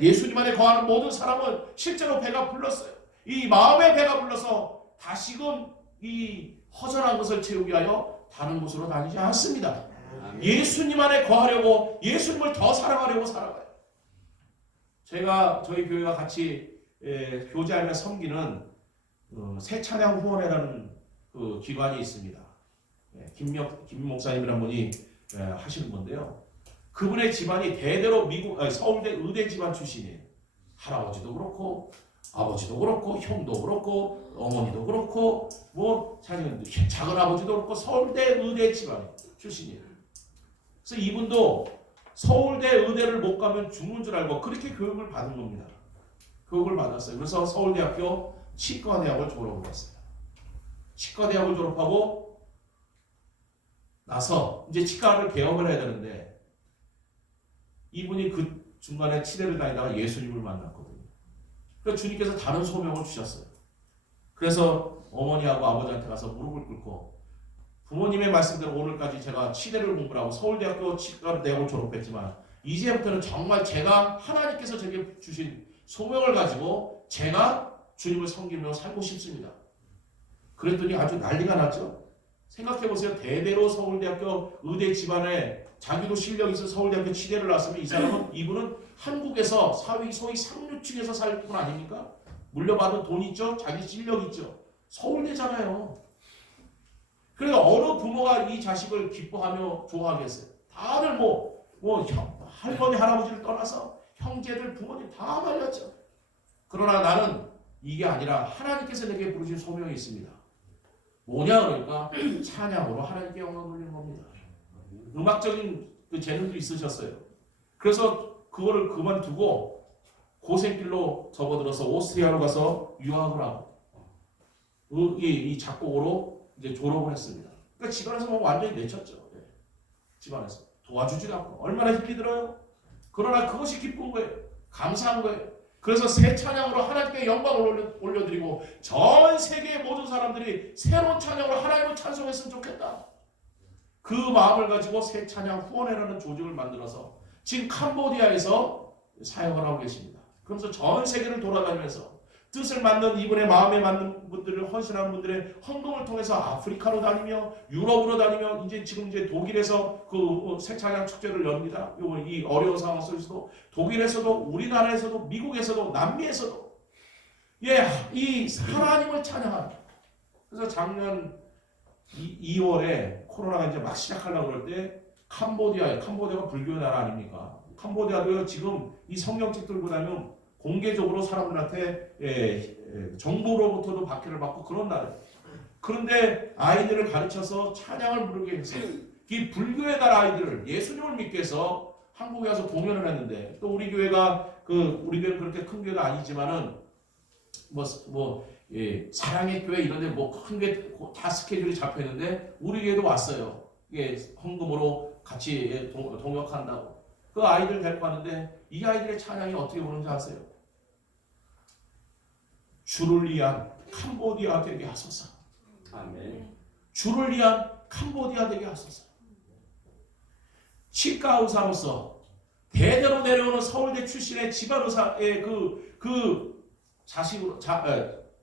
예수님 안에 거하는 모든 사람은 실제로 배가 불렀어요. 이 마음의 배가 불러서 다시금 이 허전한 것을 채우기 위하여 다른 곳으로 다니지 않습니다. 예수님 안에 거하려고 예수님을 더 사랑하려고 살아가요. 제가 저희 교회와 같이 교제하며 섬기는 새 찬양 후원회라는 그 기관이 있습니다. 김 목사님이라는 분이 하시는 건데요. 그분의 집안이 대대로 서울대 의대 집안 출신이에요. 할아버지도 그렇고 아버지도 그렇고 형도 그렇고 어머니도 그렇고 뭐 작은 아버지도 그렇고 서울대 의대 집안 출신이에요. 그래서 이분도 서울대 의대를 못 가면 죽는 줄 알고 그렇게 교육을 받은 겁니다. 교육을 받았어요. 그래서 서울대학교 치과대학을 졸업을 했어요. 치과대학을 졸업하고 나서 이제 치과를 개업을 해야 되는데 이분이 그 중간에 치대를 다니다가 예수님을 만났거든요. 그래서 주님께서 다른 소명을 주셨어요. 그래서 어머니하고 아버지한테 가서 무릎을 꿇고 부모님의 말씀대로 오늘까지 제가 치대를 공부를 하고 서울대학교 치과대학을 졸업했지만 이제부터는 정말 제가 하나님께서 제게 주신 소명을 가지고 제가 주님을 섬기며 살고 싶습니다. 그랬더니 아주 난리가 났죠. 생각해보세요. 대대로 서울대학교 의대 집안에 자기도 실력이 있어 서울대학교 치대를 나왔으면 이분은 한국에서 소위 상류층에서 살 분 아닙니까? 물려받은 돈 있죠? 자기 실력 있죠? 서울대잖아요. 그러니까 어느 부모가 이 자식을 기뻐하며 좋아하겠어요? 다들 할머니 할아버지를 떠나서 형제들 부모님 다 말렸죠. 그러나 나는 이게 아니라 하나님께서 내게 부르신 소명이 있습니다. 뭐냐 그러니까 찬양으로 하나님께 영광 돌리는 겁니다. 음악적인 그 재능도 있으셨어요. 그래서 그거를 그만두고 고생길로 접어들어서 오스트리아로 가서 유학을 하고 이 작곡으로 이제 졸업을 했습니다. 그러니까 집안에서 뭐 완전히 내쳤죠. 집안에서 도와주지도 않고 얼마나 힘이 들어요. 그러나 그것이 기쁜 거예요. 감사한 거예요. 그래서 새 찬양으로 하나님께 영광을 올려드리고 전 세계의 모든 사람들이 새로운 찬양으로 하나님을 찬송했으면 좋겠다. 그 마음을 가지고 새 찬양 후원회라는 조직을 만들어서 지금 캄보디아에서 사역을 하고 계십니다. 그러면서 전 세계를 돌아다니면서 뜻을 맞는 이분의 마음에 맞는 분들을 헌신하는 분들의 헌금을 통해서 아프리카로 다니며 유럽으로 다니며 지금 독일에서 그 새 찬양 축제를 엽니다. 이 어려운 상황 속에서도 독일에서도 우리나라에서도 미국에서도 남미에서도 이 하나님을 찬양하는. 그래서 작년 2월에 코로나가 이제 막 시작하려고 그럴 때 캄보디아가 불교의 나라 아닙니까? 캄보디아도요 지금 이 성경책 들고 다니면 공개적으로 사람들한테 정부로부터도 박해를 받고 그런 나라예요. 그런데 아이들을 가르쳐서 찬양을 부르게 해서 이 불교의 나라 아이들을 예수님을 믿게 해서 한국에 와서 공연을 했는데 또 우리 교회가 우리 교회는 그렇게 큰 교회가 아니지만은 사랑의 교회 이런데 큰 게 다 스케줄이 잡혀 있는데 우리 교회도 왔어요. 이게 헌금으로 같이 동역한다고. 그 아이들 데리고 왔는데 이 아이들의 찬양이 어떻게 보는지 아세요? 주를 위한 캄보디아 되게 하소서. 아멘. 주를 위한 캄보디아 되게 하소서. 치과 의사로서 대대로 내려오는 서울대 출신의 집안 의사의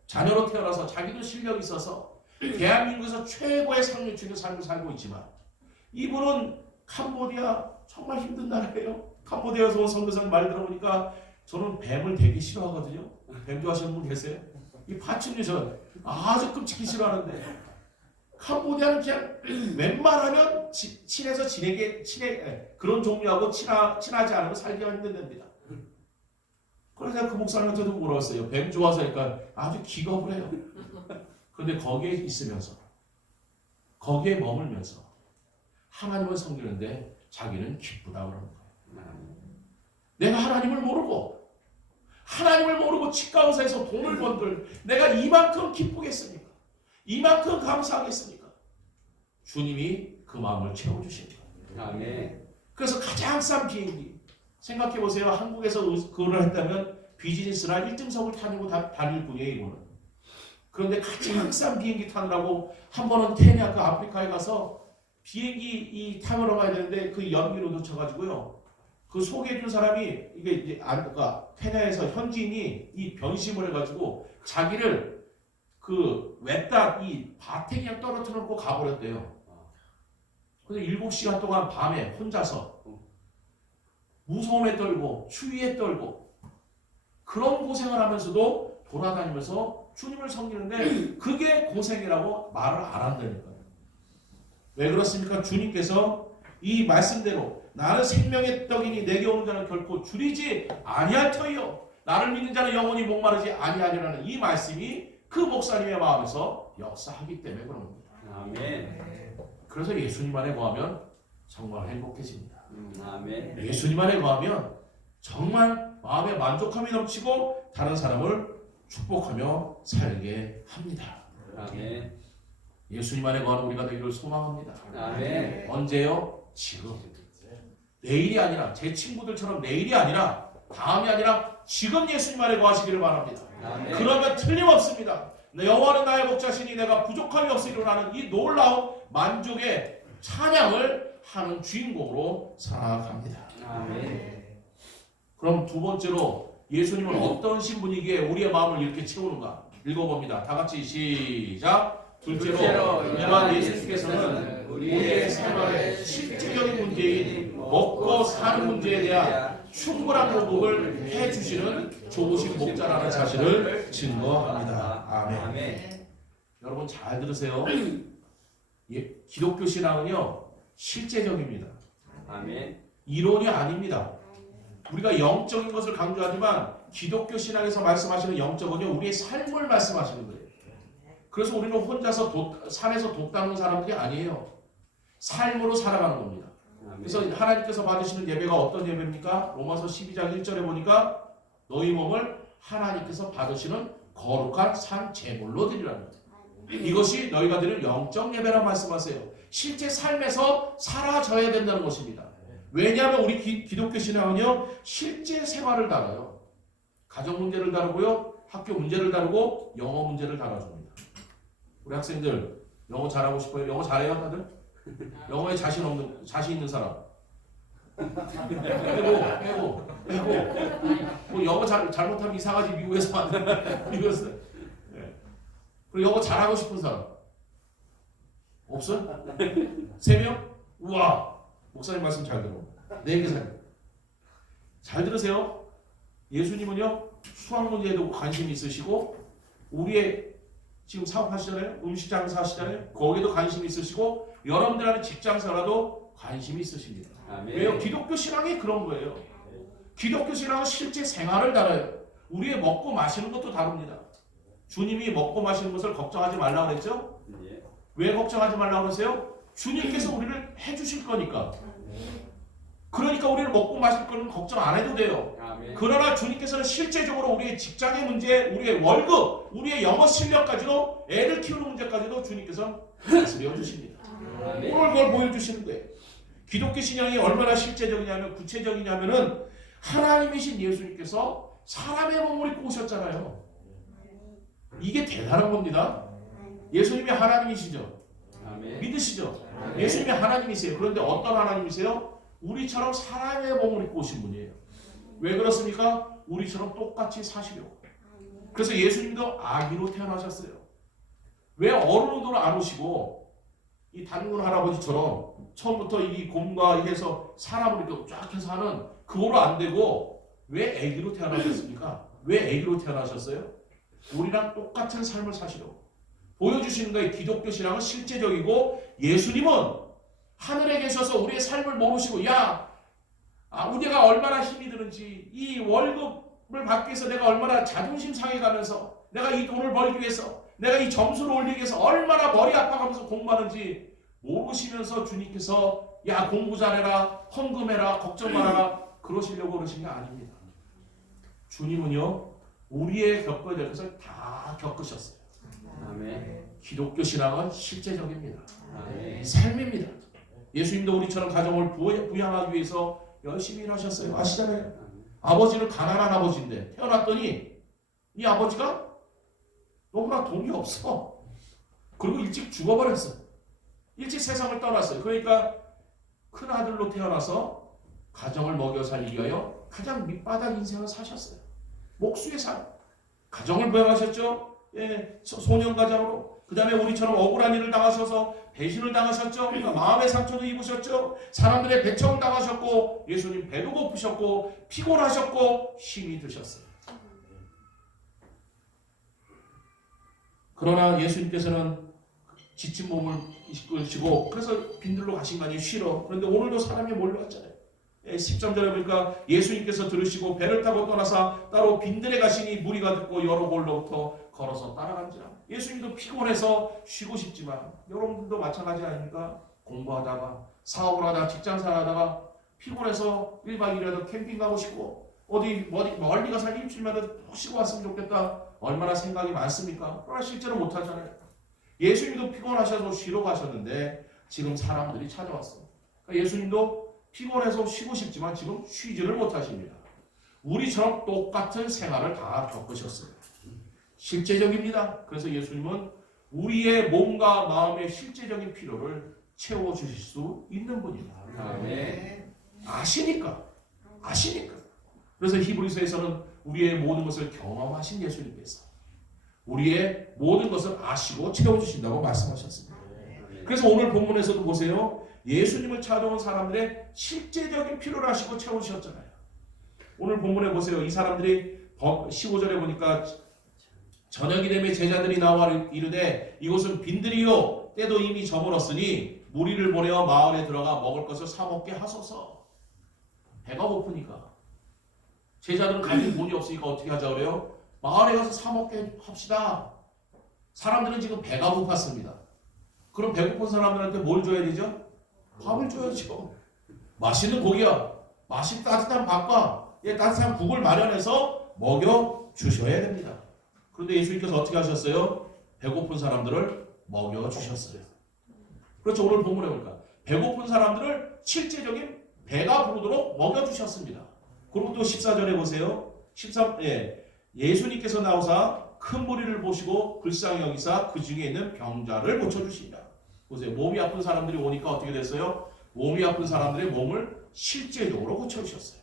자녀로 태어나서 자기도 실력이 있어서 대한민국에서 최고의 상류층의 삶을 살고 있지만 이분은 캄보디아 정말 힘든 나라예요. 캄보디아에서 온 선교사님 말 들어보니까 저는 뱀을 되게 싫어하거든요. 뱀 좋아하시는 분 계세요? 이 파충류 전 아주 끔찍히 싫어하는데 캄보디아는 그냥 웬만하면 친해서 그런 종류하고 친하지 않으면 살기가 힘든 데입니다. 그래서 그 목사님한테도 물어봤어요. 뱀 좋아서 하니까 아주 기겁을 해요. 그런데 거기에 있으면서 거기에 머물면서 하나님을 섬기는데 자기는 기쁘다 그러는 거예요. 내가 하나님을 모르고 치과 의사에서 돈을 번들 내가 이만큼 기쁘겠습니까? 이만큼 감사하겠습니까? 주님이 그 마음을 채워주신 거예요. 아멘. 그래서 가장 싼 비행기 생각해보세요. 한국에서 그거를 했다면 비즈니스나 1등석을 타고 다닐 뿐이에요. 이거는. 그런데 가장 싼 비행기 타느라고 한 번은 케냐 그 아프리카에 가서 비행기 타러 가야 되는데 그 연기로 놓쳐가지고요. 그 소개해준 사람이 이게 이제 케냐에서 현지인이 이 변심을 해가지고 자기를 그 외딴 이 밭에 그냥 떨어뜨려 놓고 가버렸대요. 근데 7시간 동안 밤에 혼자서 무서움에 떨고 추위에 떨고 그런 고생을 하면서도 돌아다니면서 주님을 섬기는데 그게 고생이라고 말을 안 한다니까요. 왜 그렇습니까? 주님께서 이 말씀대로 나는 생명의 떡이니 내게 오는 자는 결코 줄이지 아니할 터이요 나를 믿는 자는 영원히 목마르지 아니하리라는 이 말씀이 그 목사님의 마음에서 역사하기 때문에 그런 겁니다. 아멘. 그래서 예수님 안에 거하면 정말 행복해집니다. 아멘. 예수님 안에 거하면 정말 마음에 만족함이 넘치고 다른 사람을 축복하며 살게 합니다. 아멘. 예수님 안에 거하는 우리가 되기를 소망합니다. 아멘. 언제요? 지금. 내일이 아니라 제 친구들처럼 내일이 아니라 다음이 아니라 지금 예수님 안에 거하시기를 바랍니다. 아멘. 그러면 틀림없습니다. 여호와는 나의 목자시니 내가 부족함이 없으리라는 이 놀라운 만족의 찬양을 하는 주인공으로 살아갑니다. 아멘. 그럼 두 번째로 예수님은 어떤 신분이기에 우리의 마음을 이렇게 채우는가 읽어봅니다. 다 같이 시작. 둘째로 일반 예수님께서는 우리의 생활의 실질적인 문제인 먹고 사는 문제에 대한 충분한 보복을 해주시는 좋으신 목자라는 사실을 증거합니다. 아멘. 아멘. 여러분 잘 들으세요. 기독교 신앙은요 실제적입니다. 아멘. 이론이 아닙니다. 우리가 영적인 것을 강조하지만 기독교 신앙에서 말씀하시는 영적은요 우리의 삶을 말씀하시는 거예요. 그래서 우리는 혼자서 산에서 독 닦는 사람들이 아니에요. 삶으로 살아가는 겁니다. 그래서 하나님께서 받으시는 예배가 어떤 예배입니까? 로마서 12장 1절에 보니까 너희 몸을 하나님께서 받으시는 거룩한 산 제물로 드리라는 거예요. 이것이 너희가 드릴 영적 예배란 말씀하세요. 실제 삶에서 사라져야 된다는 것입니다. 왜냐하면 우리 기독교 신앙은요 실제 생활을 다뤄요. 가정 문제를 다루고요, 학교 문제를 다루고 영어 문제를 다뤄줍니다. 우리 학생들 영어 잘하고 싶어요? 영어 잘해요 다들? 영어에 자신 있는 사람. 해고. 뭐 영어 잘못하면 이상하지 미국에서 만든 미국에서. 네. 그리고 영어 잘하고 싶은 사람 없어? 3명? 우와 목사님 말씀 잘 들어. 4개 살려. 잘 들으세요. 예수님은요 수학 문제에도 관심이 있으시고 우리의 지금 사업하시잖아요. 음식 장사 하시잖아요. 거기에도 관심이 있으시고 여러분들 하는 직장생활도 관심이 있으십니다. 아멘. 왜요? 기독교 신앙이 그런 거예요. 기독교 신앙은 실제 생활을 다뤄요. 우리의 먹고 마시는 것도 다룹니다. 주님이 먹고 마시는 것을 걱정하지 말라고 그랬죠? 예. 왜 걱정하지 말라고 그러세요? 주님께서 우리를 해주실 거니까. 그러니까 우리를 먹고 마실 거는 걱정 안 해도 돼요. 아멘. 그러나 주님께서는 실제적으로 우리의 직장의 문제, 우리의 월급, 우리의 영어 실력까지도 애를 키우는 문제까지도 주님께서 다스려 주십니다. 아멘. 오늘 그걸 보여주시는 거예요. 기독교 신앙이 얼마나 실제적이냐면 구체적이냐면은 하나님이신 예수님께서 사람의 몸을 입고 오셨잖아요. 이게 대단한 겁니다. 예수님이 하나님이시죠. 아멘. 믿으시죠? 예수님이 하나님이세요. 그런데 어떤 하나님이세요? 우리처럼 사람의 몸을 입고 오신 분이에요. 왜 그렇습니까? 우리처럼 똑같이 사시려고. 그래서 예수님도 아기로 태어나셨어요. 왜 어른으로 안 오시고 이 단군 할아버지처럼 처음부터 이 곰과 해서 사람을 이렇게 쫙 해서 하는 그거로 안 되고 왜 아기로 태어나셨습니까? 왜 아기로 태어나셨어요? 우리랑 똑같은 삶을 사시려고 보여주시는 거예요. 기독교 신앙은 실제적이고 예수님은 하늘에 계셔서 우리의 삶을 모르시고 우리가 얼마나 힘이 드는지 이 월급을 받기 위해서 내가 얼마나 자존심 상해가면서 내가 이 돈을 벌기 위해서 내가 이 점수를 올리기 위해서 얼마나 머리 아파가면서 공부하는지 모르시면서 주님께서 공부 잘해라 헌금해라 걱정 말아라 그러시려고 그러신 게 아닙니다. 주님은요 우리의 겪어야 될 것을 다 겪으셨어요. 아멘. 기독교 신앙은 실제적입니다. 아멘. 삶입니다. 예수님도 우리처럼 가정을 부양하기 위해서 열심히 일하셨어요. 아시잖아요. 아버지는 가난한 아버지인데 태어났더니 이 아버지가 너무나 돈이 없어. 그리고 일찍 죽어버렸어. 일찍 세상을 떠났어요. 그러니까 큰 아들로 태어나서 가정을 먹여 살리기 위하여 가장 밑바닥 인생을 사셨어요. 목수의 삶. 가정을 부양하셨죠. 소년 가장으로. 그 다음에 우리처럼 억울한 일을 당하셔서 배신을 당하셨죠. 그러니까 마음의 상처도 입으셨죠. 사람들의 배척을 당하셨고 예수님 배도 고프셨고 피곤하셨고 힘이 드셨어요. 그러나 예수님께서는 지친 몸을 이끌시고 그래서 빈들로 가신 거 아니에요. 쉬러. 그런데 오늘도 사람이 몰려왔잖아요. 10장절에 보니까 예수님께서 들으시고 배를 타고 떠나사 따로 빈들에 가시니 무리가 듣고 여러 곳로부터 걸어서 따라간지라. 예수님도 피곤해서 쉬고 싶지만 여러분들도 마찬가지 아닙니까? 공부하다가 사업을 하다가 직장생활 하다가 피곤해서 1박 2일이라도 캠핑 가고 싶고 어디 멀리 가서 한 일주일마다 푹 쉬고 왔으면 좋겠다. 얼마나 생각이 많습니까? 그러나 실제로 못하잖아요. 예수님도 피곤하셔서 쉬러 가셨는데 지금 사람들이 찾아왔어요. 그러니까 예수님도 피곤해서 쉬고 싶지만 지금 쉬지를 못하십니다. 우리처럼 똑같은 생활을 다 겪으셨어요. 실제적입니다. 그래서 예수님은 우리의 몸과 마음의 실제적인 필요를 채워주실 수 있는 분입니다. 아멘. 아시니까. 그래서 히브리서에서는 우리의 모든 것을 경험하신 예수님께서 우리의 모든 것을 아시고 채워주신다고 말씀하셨습니다. 그래서 오늘 본문에서도 보세요. 예수님을 찾아온 사람들의 실제적인 필요를 아시고 채우셨잖아요. 오늘 본문에 보세요. 이 사람들이 15절에 보니까 저녁이 되매 제자들이 나와 이르되 이곳은 빈들이요 때도 이미 저물었으니 무리를 보내어 마을에 들어가 먹을 것을 사 먹게 하소서. 배가 고프니까 제자들은 가진 돈이 없으니까 어떻게 하자 그래요? 마을에 가서 사 먹게 합시다. 사람들은 지금 배가 고팠습니다. 그럼 배고픈 사람들한테 뭘 줘야 되죠? 밥을 줘야죠. 맛있는 고기야. 따뜻한 밥과 따뜻한 국을 마련해서 먹여 주셔야 됩니다. 그런데 예수님께서 어떻게 하셨어요? 배고픈 사람들을 먹여 주셨어요. 그렇죠. 오늘 본문에 보니까 배고픈 사람들을 실제적인 배가 부르도록 먹여 주셨습니다. 그리고 또 14절에 보세요. 예수님께서 나오사 큰 무리를 보시고 불쌍히 여기사 그 중에 있는 병자를 고쳐주시니라. 보세요. 몸이 아픈 사람들이 오니까 어떻게 됐어요? 몸이 아픈 사람들의 몸을 실제적으로 고쳐주셨어요.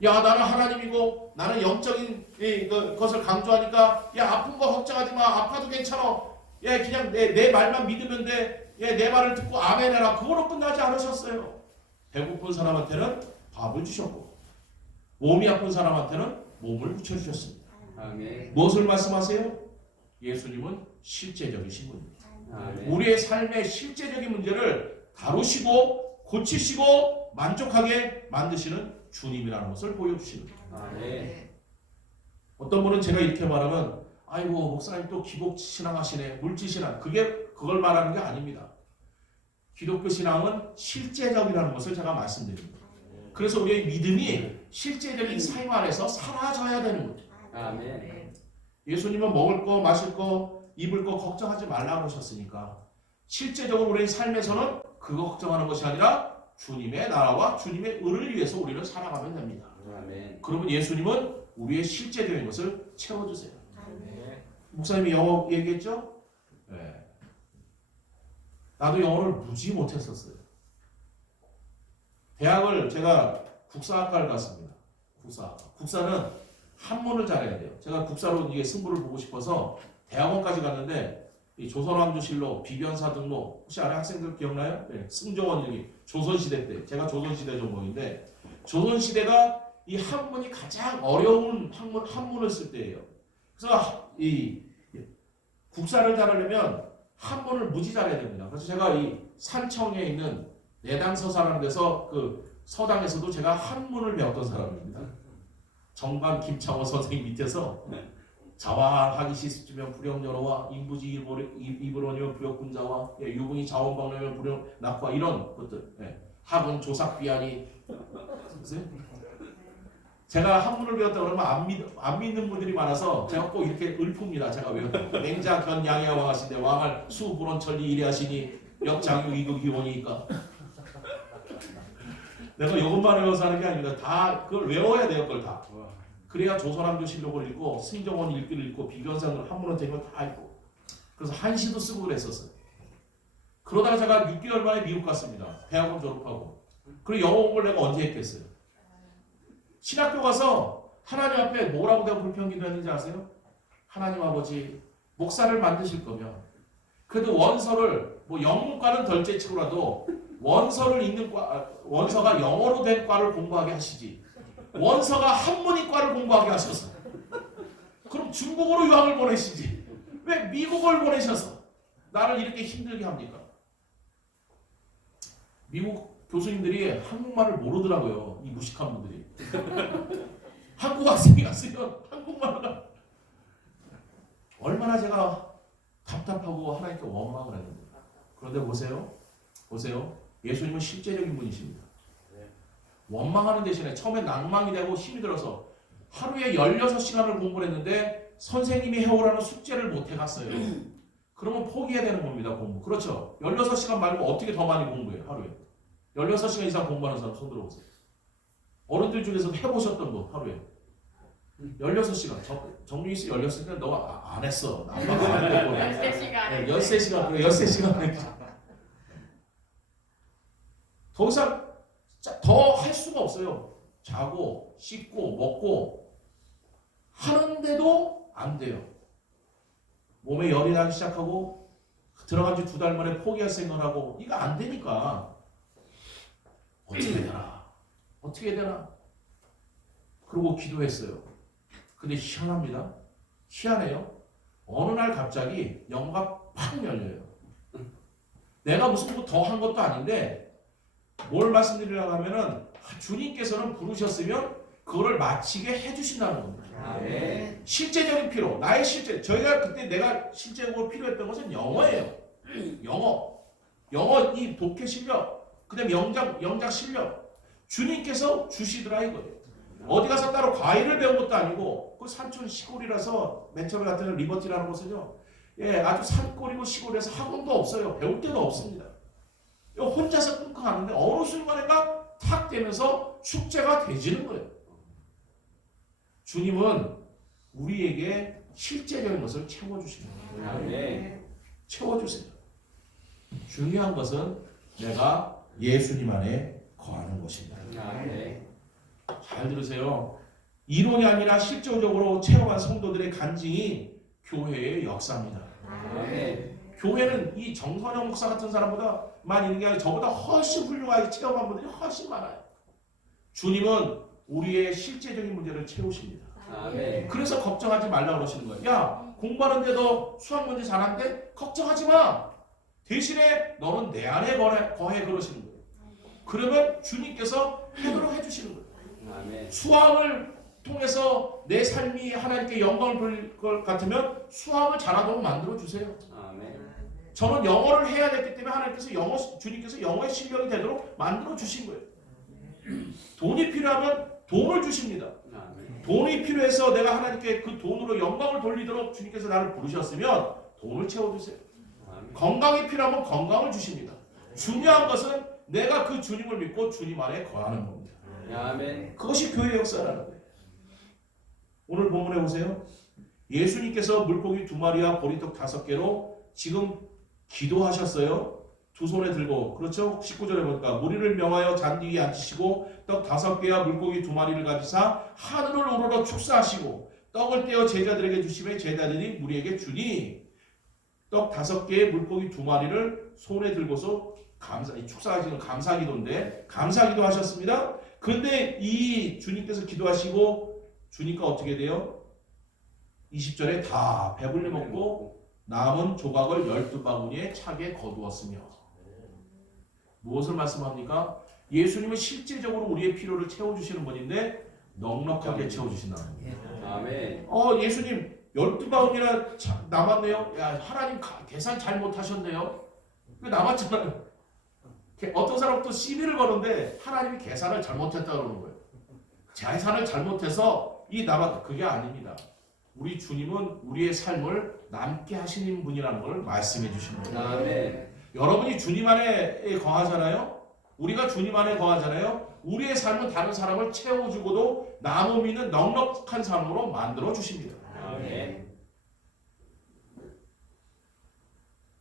나는 하나님이고 나는 영적인 것을 강조하니까 아픈 거 걱정하지 마. 아파도 괜찮아. 그냥 내 말만 믿으면 돼. 내 말을 듣고 아멘 해라. 그거로 끝나지 않으셨어요. 배고픈 사람한테는 밥을 주셨고 몸이 아픈 사람한테는 몸을 붙여주셨습니다. 아멘. 무엇을 말씀하세요? 예수님은 실제적이신 분입니다. 아멘. 우리의 삶의 실제적인 문제를 다루시고 고치시고 만족하게 만드시는 주님이라는 것을 보여주시는 거예요. 아멘. 어떤 분은 제가 이렇게 말하면 아이고 목사님 또 기복 신앙하시네. 물질 신앙. 그걸 말하는 게 아닙니다. 기독교 신앙은 실제적이라는 것을 제가 말씀드립니다. 그래서 우리의 믿음이 실제적인 생활에서 사라져야 되는 거죠. 아멘. 예수님은 먹을 거, 마실 거, 입을 거 걱정하지 말라고 하셨으니까 실제적으로 우리의 삶에서는 그거 걱정하는 것이 아니라 주님의 나라와 주님의 의를 위해서 우리는 살아가면 됩니다. 아멘. 그러면 예수님은 우리의 실제적인 것을 채워주세요. 아멘. 목사님이 영어 얘기했죠? 네. 나도 영어를 무지 못했었어요. 대학을 제가 국사학과를 갔습니다. 국사는 한문을 잘해야 돼요. 제가 국사로 이게 승부를 보고 싶어서 대학원까지 갔는데 이 조선왕조실록, 비변사 등록 혹시 아는 학생들 기억나요? 네. 승조원 일기 조선시대 때 제가 조선시대 전공인데 조선시대가 이 한문이 가장 어려운 한문을 쓸 때예요. 그래서 이 국사를 잘하려면 한문을 무지 잘해야 됩니다. 그래서 제가 이 산청에 있는 내당서사라는 데서 그 서당에서도 제가 한문을 배웠던 사람입니다. 정관 김창호 선생님 밑에서 자와하기 시스주면 불영여로와 인부지 이불원이면 부역군자와 유분이 자원방려면 불영 낙화 이런 것들 학은 조삭비아니 제가 한문을 배웠다 그러면 안 믿는 분들이 많아서 제가 꼭 이렇게 읊습니다. 제가 외웠다. 맹자 견 양해와 왕하시되 왕할 수불원천리 이래하시니 역장유 이극 기원이니까 내가 이것만 외워서 하는 게 아닙니다. 다 그걸 외워야 돼요. 그걸 다. 그래야 조선왕조실록을 읽고 승정원 읽기를 읽고 비변상을 한문으로 된 걸 다 읽고 그래서 한시도 쓰고 그랬었어요. 그러다가 제가 6개월 만에 미국 갔습니다. 대학원 졸업하고. 그리고 영어 공부를 내가 언제 했겠어요? 신학교 가서 하나님 앞에 뭐라고 내가 불평기도 했는지 아세요? 하나님 아버지 목사를 만드실 거면 그래도 원서를 뭐 영문과는 덜째 치고라도 원서를 읽는 원서가 영어로 된 과를 공부하게 하시지 원서가 한문이과를 공부하게 하셔서 그럼 중국어로 유학을 보내시지 왜 미국을 보내셔서 나를 이렇게 힘들게 합니까? 미국 교수님들이 한국말을 모르더라고요. 이 무식한 분들이. 한국 학생이 갔으면 한국말을 얼마나 제가 답답하고 하나님께 원망을 했는데 그런데 보세요. 예수님은 실제적인 분이십니다. 원망하는 대신에 처음에 낭망이 되고 힘이 들어서 하루에 16시간을 공부를 했는데 선생님이 해오라는 숙제를 못 해갔어요. 그러면 포기해야 되는 겁니다. 공부. 그렇죠. 16시간 말고 어떻게 더 많이 공부해요. 하루에. 16시간 이상 공부하는 사람 손 들어보세요. 어른들 중에서 해보셨던 거 하루에 16시간 정윤희 씨 16시간 너 안 했어. 나만 안 했고 13시간 13시간 더 이상 더 할 수가 없어요. 자고 씻고 먹고 하는데도 안 돼요. 몸에 열이 나기 시작하고 들어간 지 2달 만에 포기할 생각을 하고 이거 안 되니까 어떻게 해야 되나 그러고 기도했어요. 근데 희한합니다. 희한해요. 어느 날 갑자기 영가 팍 열려요. 내가 무슨 뭐 더 한 것도 아닌데 뭘 말씀드리려고 하면은 주님께서는 부르셨으면 그거를 마치게 해주신다는 겁니다. 아멘. 실제적인 필요, 나의 실제, 저희가 그때 내가 실제적으로 필요했던 것은 영어예요. 영어 이 독해 실력, 그다음에 영작 실력, 주님께서 주시더라 이거예요. 어디 가서 따로 과외를 배운 것도 아니고 그 산촌 시골이라서 맨 처음에 갔던 리버티라는 곳은요, 아주 산골이고 시골에서 학원도 없어요. 배울 데도 없습니다. 혼자서 끊고 가는데 어느 순간에가 탁 되면서 숙제가 되지는 거예요. 주님은 우리에게 실제적인 것을 채워주시는 거예요. 아멘. 채워주세요. 중요한 것은 내가 예수님 안에 거하는 것입니다. 아멘. 잘 들으세요. 이론이 아니라 실질적으로 체험한 성도들의 간증이 교회의 역사입니다. 아멘. 교회는 이 정선영 목사 같은 사람보다 만 있는 게 아니라 저보다 훨씬 훌륭하게 체험한 분들이 훨씬 많아요. 주님은 우리의 실제적인 문제를 채우십니다. 아멘. 그래서 걱정하지 말라고 그러시는 거예요. 야, 공부하는데 너 수학 문제 잘하는데 걱정하지 마. 대신에 너는 내 안에 거해 그러시는 거예요. 그러면 주님께서 해도록 해주시는 거예요. 아멘. 수학을 통해서 내 삶이 하나님께 영광을 돌릴 것 같으면 수학을 잘하도록 만들어 주세요. 아멘. 저는 영어를 해야 됐기 때문에 하나님께서 주님께서 영어의 실력이 되도록 만들어 주신 거예요. 돈이 필요하면 돈을 주십니다. 아멘. 돈이 필요해서 내가 하나님께 그 돈으로 영광을 돌리도록 주님께서 나를 부르셨으면 돈을 채워주세요. 아멘. 건강이 필요하면 건강을 주십니다. 중요한 것은 내가 그 주님을 믿고 주님 안에 거하는 겁니다. 아멘. 그것이 교회의 역사라는 거예요. 오늘 본문에 보세요. 예수님께서 물고기 2마리와 보리떡 5개로 지금 기도하셨어요. 2손에 들고. 그렇죠? 19절에 보니까 무리를 명하여 잔디 위에 앉히시고 떡 5개와 물고기 2마리를 가지사 하늘을 우러러 축사하시고 떡을 떼어 제자들에게 주시매 제자들이 무리에게 주니 떡 5개에 물고기 2마리를 손에 들고서 축사하시는 감사기도인데 감사기도 하셨습니다. 그런데 이 주님께서 기도하시고 주니까 어떻게 돼요? 20절에 다 배불리 먹고 남은 조각을 12바구니에 차게 거두었으며. 무엇을 말씀합니까? 예수님은 실질적으로 우리의 필요를 채워주시는 분인데 넉넉하게 채워주신다는 거예요. 아멘. 예수님 12바구니나 남았네요. 야, 하나님 계산 잘못하셨네요. 그 남았잖아요. 어떤 사람도 시비를 거는데 하나님이 계산을 잘못했다 그러는 거예요. 계산을 잘못해서 그게 아닙니다. 우리 주님은 우리의 삶을 남게 하시는 분이라는 걸 말씀해 주시는 거예요. 아멘. 여러분이 주님 안에 거하잖아요. 우리가 주님 안에 거하잖아요. 우리의 삶은 다른 사람을 채워주고도 남음 있는 넉넉한 삶으로 만들어 주십니다. 아멘.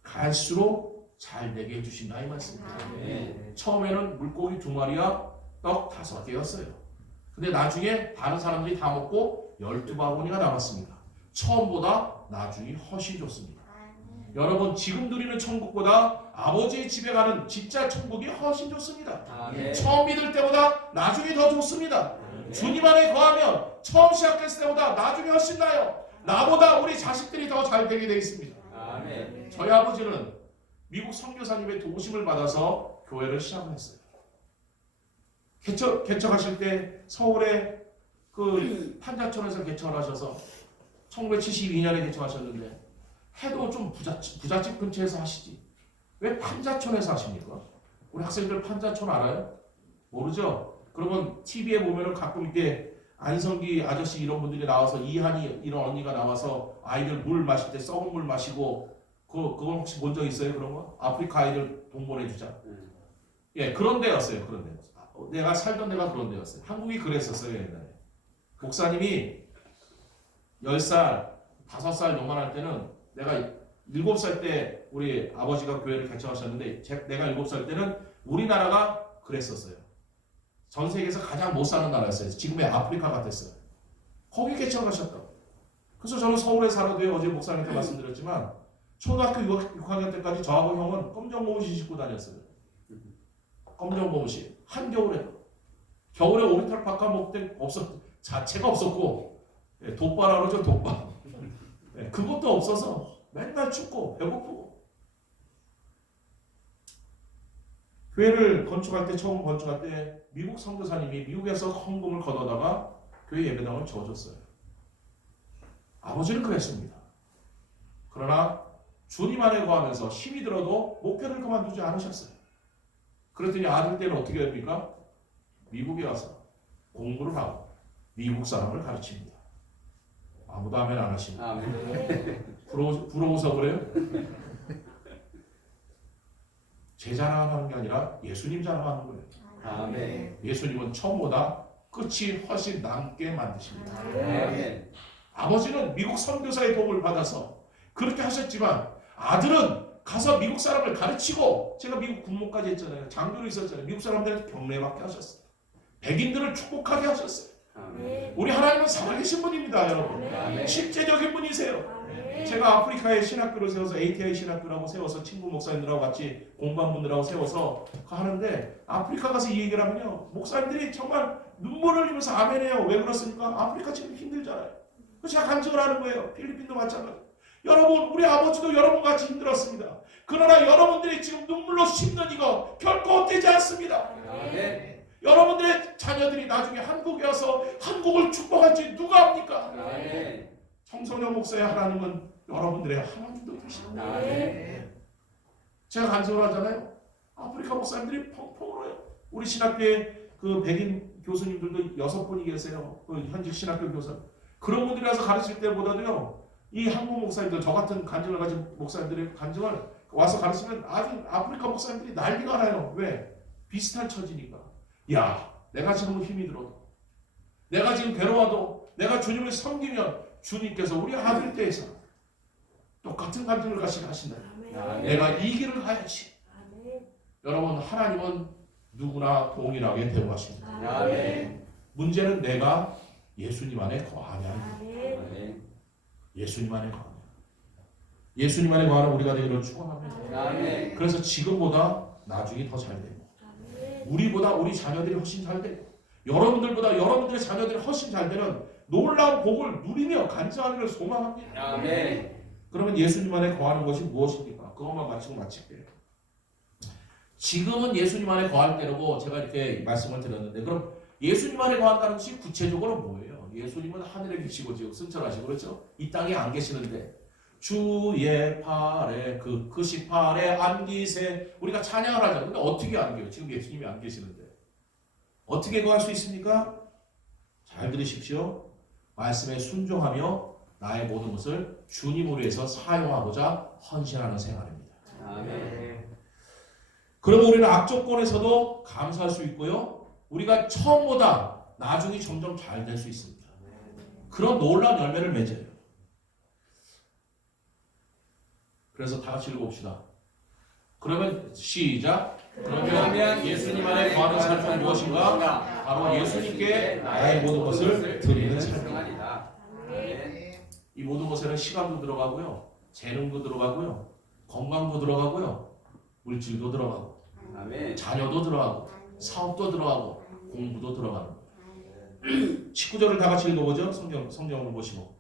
갈수록 잘 되게 해주신다 이 말씀입니다. 아멘. 처음에는 물고기 2마리와 떡 5개였어요. 근데 나중에 다른 사람들이 다 먹고 12바구니가 남았습니다. 처음보다 나중이 훨씬 좋습니다. 여러분 지금 누리는 천국보다 아버지의 집에 가는 진짜 천국이 훨씬 좋습니다. 아멘. 처음 믿을 때보다 나중이 더 좋습니다. 주님 안에 거하면 처음 시작했을 때보다 나중에 훨씬 나요. 나보다 우리 자식들이 더 잘 되게 되어 있습니다. 아멘. 저희 아버지는 미국 선교사님의 도우심을 받아서 교회를 시작했어요. 개척하실 때 서울에 그 판자촌에서 개척을 하셔서 1972년에 개척하셨는데 해도 좀 부잣집 근처에서 하시지. 왜 판자촌에서 하십니까? 우리 학생들 판자촌 알아요? 모르죠? 그러면 TV에 보면은 가끔 이렇게 안성기 아저씨 이런 분들이 나와서 이한이 이런 언니가 나와서 아이들 물 마실 때 썩은 물 마시고 그건 혹시 본 적 있어요? 그런 거? 아프리카 아이들 동원해주자. 예, 그런 데였어요. 그런 데. 내가 살던 데가 그런 데였어요. 한국이 그랬었어요. 옛날에. 목사님이 10살, 5살 요만할 때는 내가 7살 때 우리 아버지가 교회를 개척하셨는데 내가 7살 때는 우리나라가 그랬었어요. 전 세계에서 가장 못 사는 나라였어요. 지금의 아프리카 같았어요. 거기 개척하셨다. 그래서 저는 서울에 살아도요. 어제 목사님께 말씀드렸지만 초등학교 6학년 때까지 저하고 형은 검정 고무신 신고 다녔어요. 검정 고무신. 한겨울에. 겨울에 오리털 파카 먹을 때 자체가 없었고 돗바라 그러죠. 돗바. 그것도 없어서 맨날 춥고 배고프고. 교회를 건축할 때 처음 건축할 때 미국 선교사님이 미국에서 헌금을 걷어다가 교회 예배당을 지어줬어요. 아버지는 그랬습니다. 그러나 주님 안에 거하면서 힘이 들어도 목회를 그만두지 않으셨어요. 그랬더니 아들 때는 어떻게 됩니까? 미국에 와서 공부를 하고 미국 사람을 가르칩니다. 아무도 아멘 안 하십니다. 아멘. 부러워서 그래요? 제 자랑하는 게 아니라 예수님 자랑하는 거예요. 아멘. 예수님은 처음보다 끝이 훨씬 남게 만드십니다. 아멘. 아버지는 미국 선교사의 도움을 받아서 그렇게 하셨지만 아들은 가서 미국 사람을 가르치고 제가 미국 군목까지 했잖아요. 장교로 있었잖아요. 미국 사람들한테 격려받게 하셨어요. 백인들을 축복하게 하셨어요. 아멘. 우리 하나님은 살아계신 분입니다, 여러분. 아멘. 실제적인 분이세요. 제가 아프리카에 신학교를 세워서 ATI 신학교라고 세워서 친구 목사님들하고 같이 공부한분들하고 세워서 하는데 아프리카 가서 이 얘기를 하면요. 목사님들이 정말 눈물을 흘리면서 아멘해요. 왜 그렇습니까? 아프리카 지금 힘들잖아요. 그래서 제가 간증을 하는 거예요. 필리핀도 마찬가지. 여러분, 우리 아버지도 여러분같이 힘들었습니다. 그러나 여러분들이 지금 눈물로 씹는 이거 결코 헛되지 않습니다. 아멘. 여러분들의 자녀들이 나중에 한국에 와서 한국을 축복할지 누가 압니까? 아멘. 청소년 목사의 하나님은 여러분들의 하나님도 되십니다. 아멘. 제가 간증을 하잖아요. 아프리카 목사님들이 펑펑 울어요. 우리 신학교에 그 백인 교수님들도 6분이 계세요. 그 현직 신학교 교사. 그런 분들이 와서 가르칠 때보다도요. 이 한국 목사님들, 저 같은 간증을 가진 목사님들의 간증을 와서 가르치면 아주 아프리카 목사님들이 난리가 나요. 왜? 비슷한 처지니까. 야, 내가 지금 힘이 들어도, 내가 지금 괴로워도, 내가 주님을 섬기면 주님께서 우리 아들 때에서 똑같은 간증을 하신다. 내가 이 길을 가야지. 여러분, 하나님은 누구나 동일하게 대우하십니다. 아멘. 문제는 내가 예수님 안에 거하냐. 아멘. 예수님 안에 거하냐. 예수님 안에 거하는 우리가 되기를 축원합니다. 아멘. 그래서 지금보다 나중에 더 잘 되고 우리보다 우리 자녀들이 훨씬 잘 되고 여러분들보다 여러분들의 자녀들이 훨씬 잘 되는 놀라운 복을 누리며 간증하기를 소망합니다. 아멘. 그러면 예수님 안에 거하는 것이 무엇입니까? 그것만 마치고 마칠게요. 지금은 예수님 안에 거할 때라고 제가 이렇게 말씀을 드렸는데 그럼 예수님 안에 거한다는 것이 구체적으로 뭐예요? 예수님은 하늘에 계시고 지금 승천하시고 그렇죠? 이 땅에 안 계시는데 주의 팔에 그 시팔에 안기세 우리가 찬양을 하잖아요. 근데 어떻게 안겨요? 지금 예수님이 안 계시는데 어떻게 거할 수 있습니까? 잘 들으십시오. 말씀에 순종하며 나의 모든 것을 주님을 위해서 사용하고자 헌신하는 생활입니다. 아멘. 그러면 우리는 악조건에서도 감사할 수 있고요. 우리가 처음보다 나중에 점점 잘 될 수 있습니다. 그런 놀라운 열매를 맺어요. 그래서 다 같이 읽어봅시다. 그러면 시작. 그러면 예수님 안에 거하는 삶은 무엇인가? 바로 예수님께 나의 모든 것을 드리는 삶입니다. 이 모든 것에는 시간도 들어가고요. 재능도 들어가고요. 건강도 들어가고요. 물질도 들어가고 아멘. 자녀도 들어가고 사업도 들어가고 공부도 들어가는 거예요. 19절을 다 같이 읽어보죠. 성경을 보시고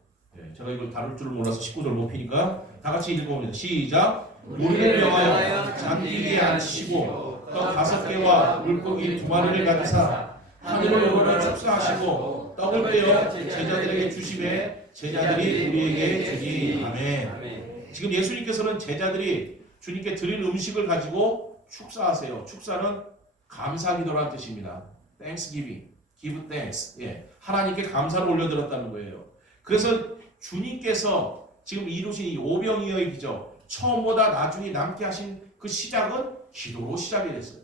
제가 이걸 다룰 줄 몰라서 19절 못 피니까 다 같이 읽어봅니다. 시작. 우리를 명하여 잔디에 앉히시고 떡 5개와 물고기 2마리를 가지사 하늘을 열어 축사하시고 떡을 떼어 제자들에게 주심에 제자들이 우리에게 주니 아멘. 아멘. 지금 예수님께서는 제자들이 주님께 드린 음식을 가지고 축사하세요. 축사는 감사기도라는 뜻입니다. Thanksgiving, give thanks. 하나님께 감사를 올려드렸다는 거예요. 그래서 주님께서 지금 이루신 이 오병이어의 기적, 처음보다 나중에 남게 하신 그 시작은 기도로 시작이 됐어요.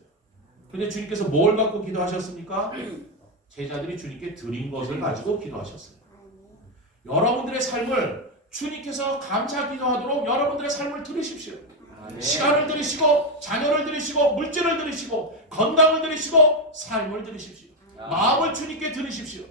근데 주님께서 뭘 갖고 기도하셨습니까? 제자들이 주님께 드린 것을 가지고 기도하셨어요. 여러분들의 삶을 주님께서 감사 기도하도록 여러분들의 삶을 들으십시오. 아멘. 시간을 들이시고 자녀를 들이시고 물질을 들이시고 건강을 들이시고 삶을 들이십시오. 마음을 주님께 들이십시오.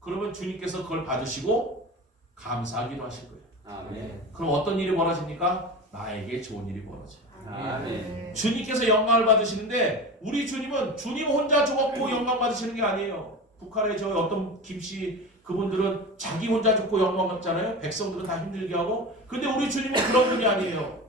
그러면 주님께서 그걸 받으시고 감사하기도 하실 거예요. 아멘. 그럼 어떤 일이 벌어집니까? 나에게 좋은 일이 벌어져요. 아멘. 주님께서 영광을 받으시는데 우리 주님은 주님 혼자 죽었고 영광 받으시는 게 아니에요. 북한의 저 어떤 김씨 그분들은 자기 혼자 죽고 영광 받잖아요. 백성들은 다 힘들게 하고. 근데 우리 주님은 그런 분이 아니에요.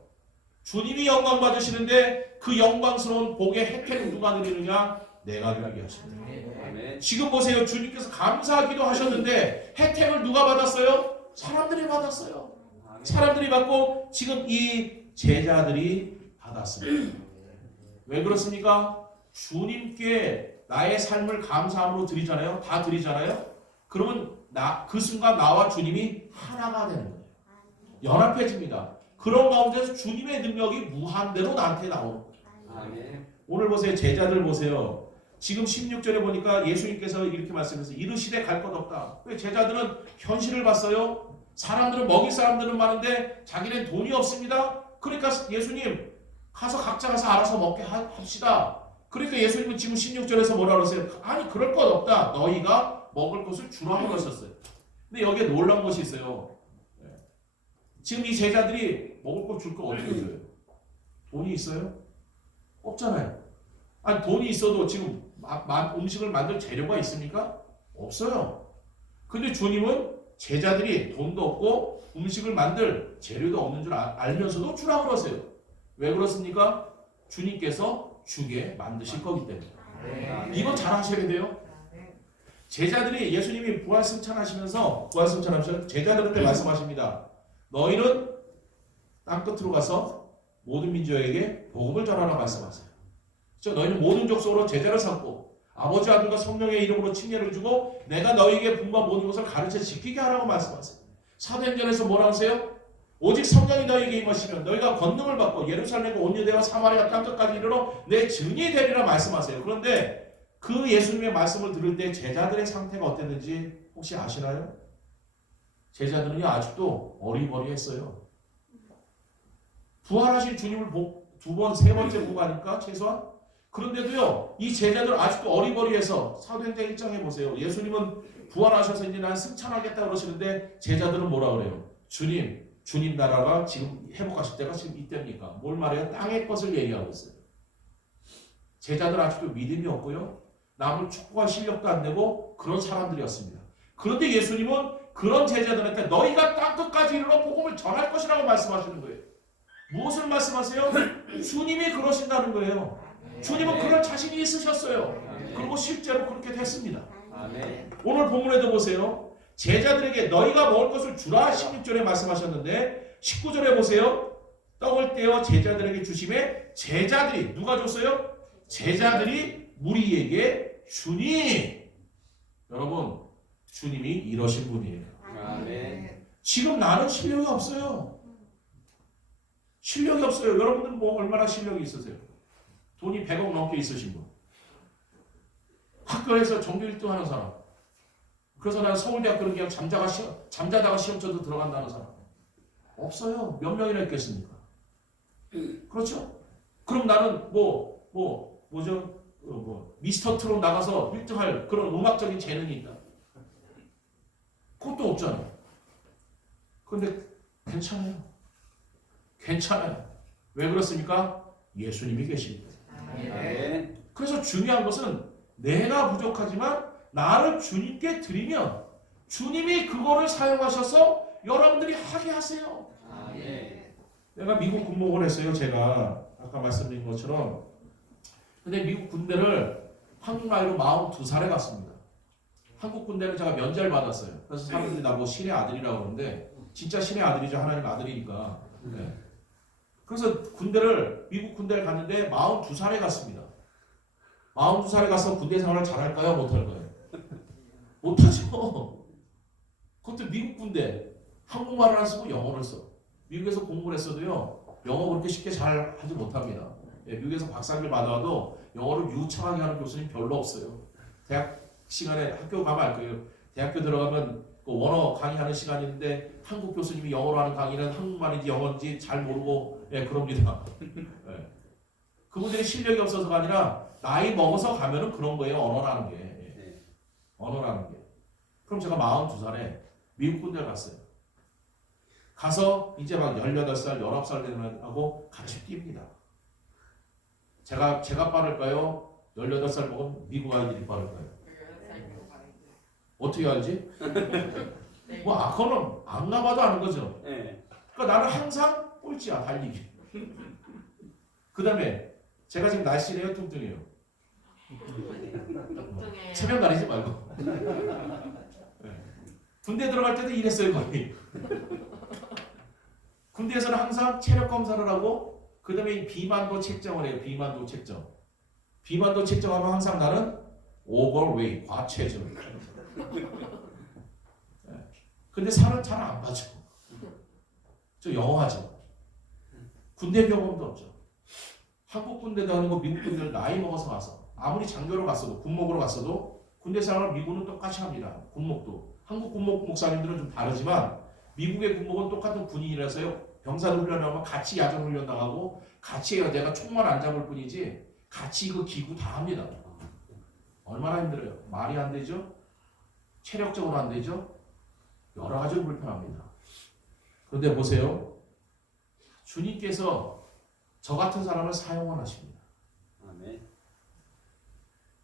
주님이 영광 받으시는데 그 영광스러운 복의 혜택은 누가 누리느냐? 내가 누리게 하십니다. 아멘. 지금 보세요. 주님께서 감사하기도 하셨는데 혜택을 누가 받았어요? 사람들이 받았어요. 사람들이 받고 지금 이 제자들이 받았습니다. 왜 그렇습니까? 주님께 나의 삶을 감사함으로 드리잖아요. 다 드리잖아요. 그러면 그 순간 나와 주님이 하나가 되는 거예요. 연합해집니다. 그런 가운데서 주님의 능력이 무한대로 나한테 나오는 거예요. 아멘. 오늘 보세요. 제자들 보세요. 지금 16절에 보니까 예수님께서 이렇게 말씀해서 이르시되 갈 것 없다. 왜 제자들은 현실을 봤어요? 사람들은 먹일 사람들은 많은데 자기는 돈이 없습니다. 그러니까 예수님 가서 각자 가서 알아서 먹게 합시다. 그러니까 예수님은 지금 16절에서 뭐라 그러세요? 아니 그럴 것 없다. 너희가 먹을 것을 주라고 그러셨어요. 근데 여기에 놀라운 것이 있어요. 지금 이 제자들이 먹을 걸 줄 거 어떻게 줘요? 돈이 있어요? 없잖아요. 아니 돈이 있어도 지금 음식을 만들 재료가 있습니까? 없어요. 근데 주님은 제자들이 돈도 없고 음식을 만들 재료도 없는 줄 알면서도 주라고 그러세요. 왜 그렇습니까? 주님께서 주게 만드실 거기 때문에. 이거 잘 하셔야 돼요. 제자들이 예수님이 부활승천하시면서 제자들한테 말씀하십니다. 너희는 땅끝으로 가서 모든 민족에게 복음을 전하라 말씀하세요. 너희는 모든 족속으로 제자를 삼고 아버지 아들과 성령의 이름으로 칭례를 주고 내가 너희에게 분부한 모든 것을 가르쳐 지키게 하라고 말씀하세요. 사도행전에서 뭐라 하세요? 오직 성령이 너희에게 임하시면 너희가 권능을 받고 예루살렘과 온 유대와 사마리아 땅끝까지 이르러 내 증인이 되리라 말씀하세요. 그런데 그 예수님의 말씀을 들을 때 제자들의 상태가 어땠는지 혹시 아시나요? 제자들은요 아직도 어리버리했어요. 부활하신 주님을 두 번, 세 번째 보고 가니까 최소한. 그런데도요 이 제자들 아직도 어리버리해서 사도행전 1장에 보세요. 예수님은 부활하셔서 이제 난 승천하겠다 그러시는데 제자들은 뭐라 그래요? 주님 주님 나라가 지금 회복하실 때가 지금 이때입니까? 뭘 말해요? 땅의 것을 얘기하고 있어요. 제자들 아직도 믿음이 없고요. 남을 축복할 실력도 안 되고 그런 사람들이었습니다. 그런데 예수님은 그런 제자들한테 너희가 땅끝까지 이르러 복음을 전할 것이라고 말씀하시는 거예요. 무엇을 말씀하세요? 주님이 그러신다는 거예요. 주님은 그런 자신이 있으셨어요. 그리고 실제로 그렇게 됐습니다. 아멘. 오늘 본문에도 보세요. 제자들에게 너희가 먹을 것을 주라 16절에 말씀하셨는데 19절에 보세요. 떡을 떼어 제자들에게 주심에 제자들이 누가 줬어요? 제자들이 무리에게 주니. 여러분 주님이 이러신 분이에요. 아멘. 지금 나는 실력이 없어요. 실력이 없어요. 여러분들 뭐 얼마나 실력이 있으세요? 돈이 100억 넘게 있으신 분. 학교에서 전교 1등 하는 사람. 그래서 나는 서울대학교는 그냥 잠자다가 시험 쳐도 들어간다는 사람. 없어요. 몇 명이나 있겠습니까? 그렇죠? 그럼 나는 미스터 트롯 나가서 1등할 그런 음악적인 재능이 있다. 그것도 없잖아요. 그런데 괜찮아요. 괜찮아요. 왜 그렇습니까? 예수님이 계십니다. 아멘. 그래서 중요한 것은 내가 부족하지만 나를 주님께 드리면 주님이 그거를 사용하셔서 여러분들이 하게 하세요. 아멘. 내가 미국 군복을 했어요. 제가 아까 말씀드린 것처럼. 근데 미국 군대를 한국 나이로 42살에 갔습니다. 한국 군대는 제가 면제를 받았어요. 그래서 사람들이 나보고 신의 아들이라고 그러는데 진짜 신의 아들이죠. 하나님 아들이니까. 네. 그래서 미국 군대를 갔는데 42살에 갔습니다. 42살에 가서 군대 생활을 잘할까요? 못할까요? 못하죠. 그것도 미국 군대. 한국말을 안 쓰고 영어를 써. 미국에서 공부를 했어도요. 영어 그렇게 쉽게 잘 하지 못합니다. 예, 미국에서 박사학위를 받아도 영어를 유창하게 하는 교수님 별로 없어요. 대학 시간에 학교 가면 알 거예요. 대학교 들어가면 그 원어 강의하는 시간이 있는데 한국 교수님이 영어로 하는 강의는 한국말인지 영어인지 잘 모르고 그럽니다. 예. 그분들이 실력이 없어서가 아니라 나이 먹어서 가면은 그런 거예요. 언어라는 게. 예. 언어라는 게. 그럼 제가 42살에 미국 군대를 갔어요. 가서 이제 막 18살, 19살 되는 애하고 같이 뜁니다. 제가 빠를까요? 18살 먹은 미국 아이들이 빠를까요? 어떻게 알지? 그거는 안 가봐도 아는 거죠. 그러니까 나는 항상 꼴찌야, 달리기. 그 다음에 제가 지금 날씬해요, 뚱뚱해요? 체면 가리지 말고. 군대 들어갈 때도 이랬어요, 거의. 군대에서는 항상 체력 검사를 하고 그 다음에 비만도 책정을 해요. 비만도 책정. 비만도 책정하면 항상 나는 오버웨이, 과체중. 근데 살은 잘 안 빠져. 저 영어하죠. 군대 경험도 없죠. 한국 군대도 아니고 미국 군대를 나이 먹어서 가서 아무리 장교로 갔어도 군목으로 갔어도 군대 생활을 미국은 똑같이 합니다. 군목도. 한국 군목 목사님들은 좀 다르지만 미국의 군목은 똑같은 군인이라서요. 병사들 훈련하면 같이 야전 훈련 나가고 같이 해요. 내가 총만 안 잡을 뿐이지 같이 그 기구 다 합니다. 얼마나 힘들어요. 말이 안 되죠. 체력적으로 안 되죠. 여러 가지로 불편합니다. 그런데 보세요. 주님께서 저 같은 사람을 사용하십니다. 아멘.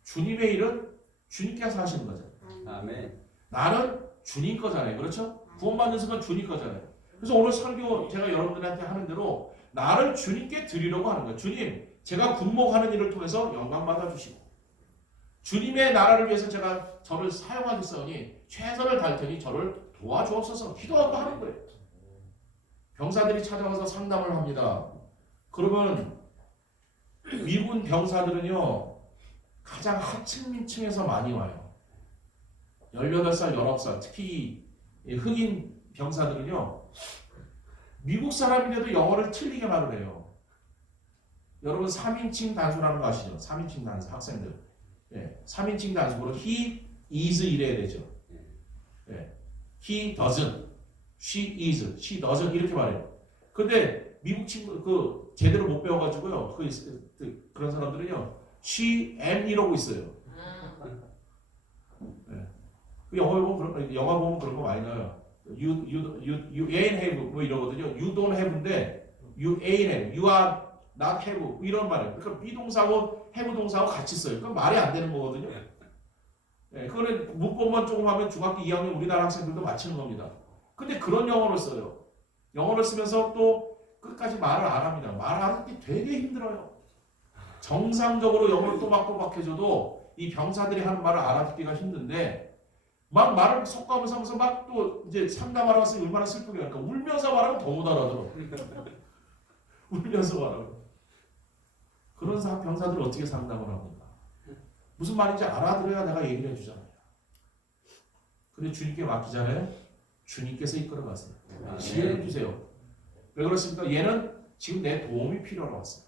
주님의 일은 주님께서 하시는 거잖아요. 아멘. 나는 주님 거잖아요. 그렇죠? 구원받는 순간 주님 거잖아요. 그래서 오늘 설교 제가 여러분들한테 하는 대로 나를 주님께 드리려고 하는 거예요. 주님, 제가 군목하는 일을 통해서 영광 받아주시고 주님의 나라를 위해서 제가 저를 사용하겠사오니 최선을 다할 테니 저를 도와주옵소서 기도하고 하는 거예요. 병사들이 찾아와서 상담을 합니다. 그러면 미군 병사들은요 가장 하층민층에서 많이 와요. 18살, 19살 특히 흑인 병사들은요 미국 사람인데도 영어를 틀리게 말을 해요. 여러분 3인칭 단수라는 거 아시죠? 3인칭 단수 학생들. 3인칭 단수로 he is 이래야 되죠. he doesn't, she is, she doesn't 이렇게 말해요. 근데 미국 친구 제대로 못 배워가지고요. 그런 사람들은요 she am 이러고 있어요. 영화 보면 그런 거 많이 나와요. you ain't have 뭐 이러거든요. You don't have인데 you ain't have, you are not have 이런 말이에요. 그러니까 비동사하고 have 동사하고 같이 써요. 그럼 말이 안 되는 거거든요. 예, 그거는 문법만 조금 하면 중학교 2학년 우리나라 학생들도 맞히는 겁니다. 근데 그런 영어를 써요. 영어를 쓰면서 또 끝까지 말을 안 합니다. 말하는 게 되게 힘들어요. 정상적으로 영어를 또박또박 해줘도 이 병사들이 하는 말을 알아듣기가 힘든데 막 말을 섞어가면서 하면서 막 또 이제 상담하러 갔으니 얼마나 슬프게 할까. 울면서 말하면 더 못 알아들어. 울면서 말하고. 그런 병사들을 어떻게 상담을 합니까? 무슨 말인지 알아들어야 내가 얘기를 해주잖아요. 근데 주님께 맡기잖아요. 주님께서 이끌어 가세요. 지혜를 주세요. 왜 그렇습니까? 얘는 지금 내 도움이 필요로 왔어요.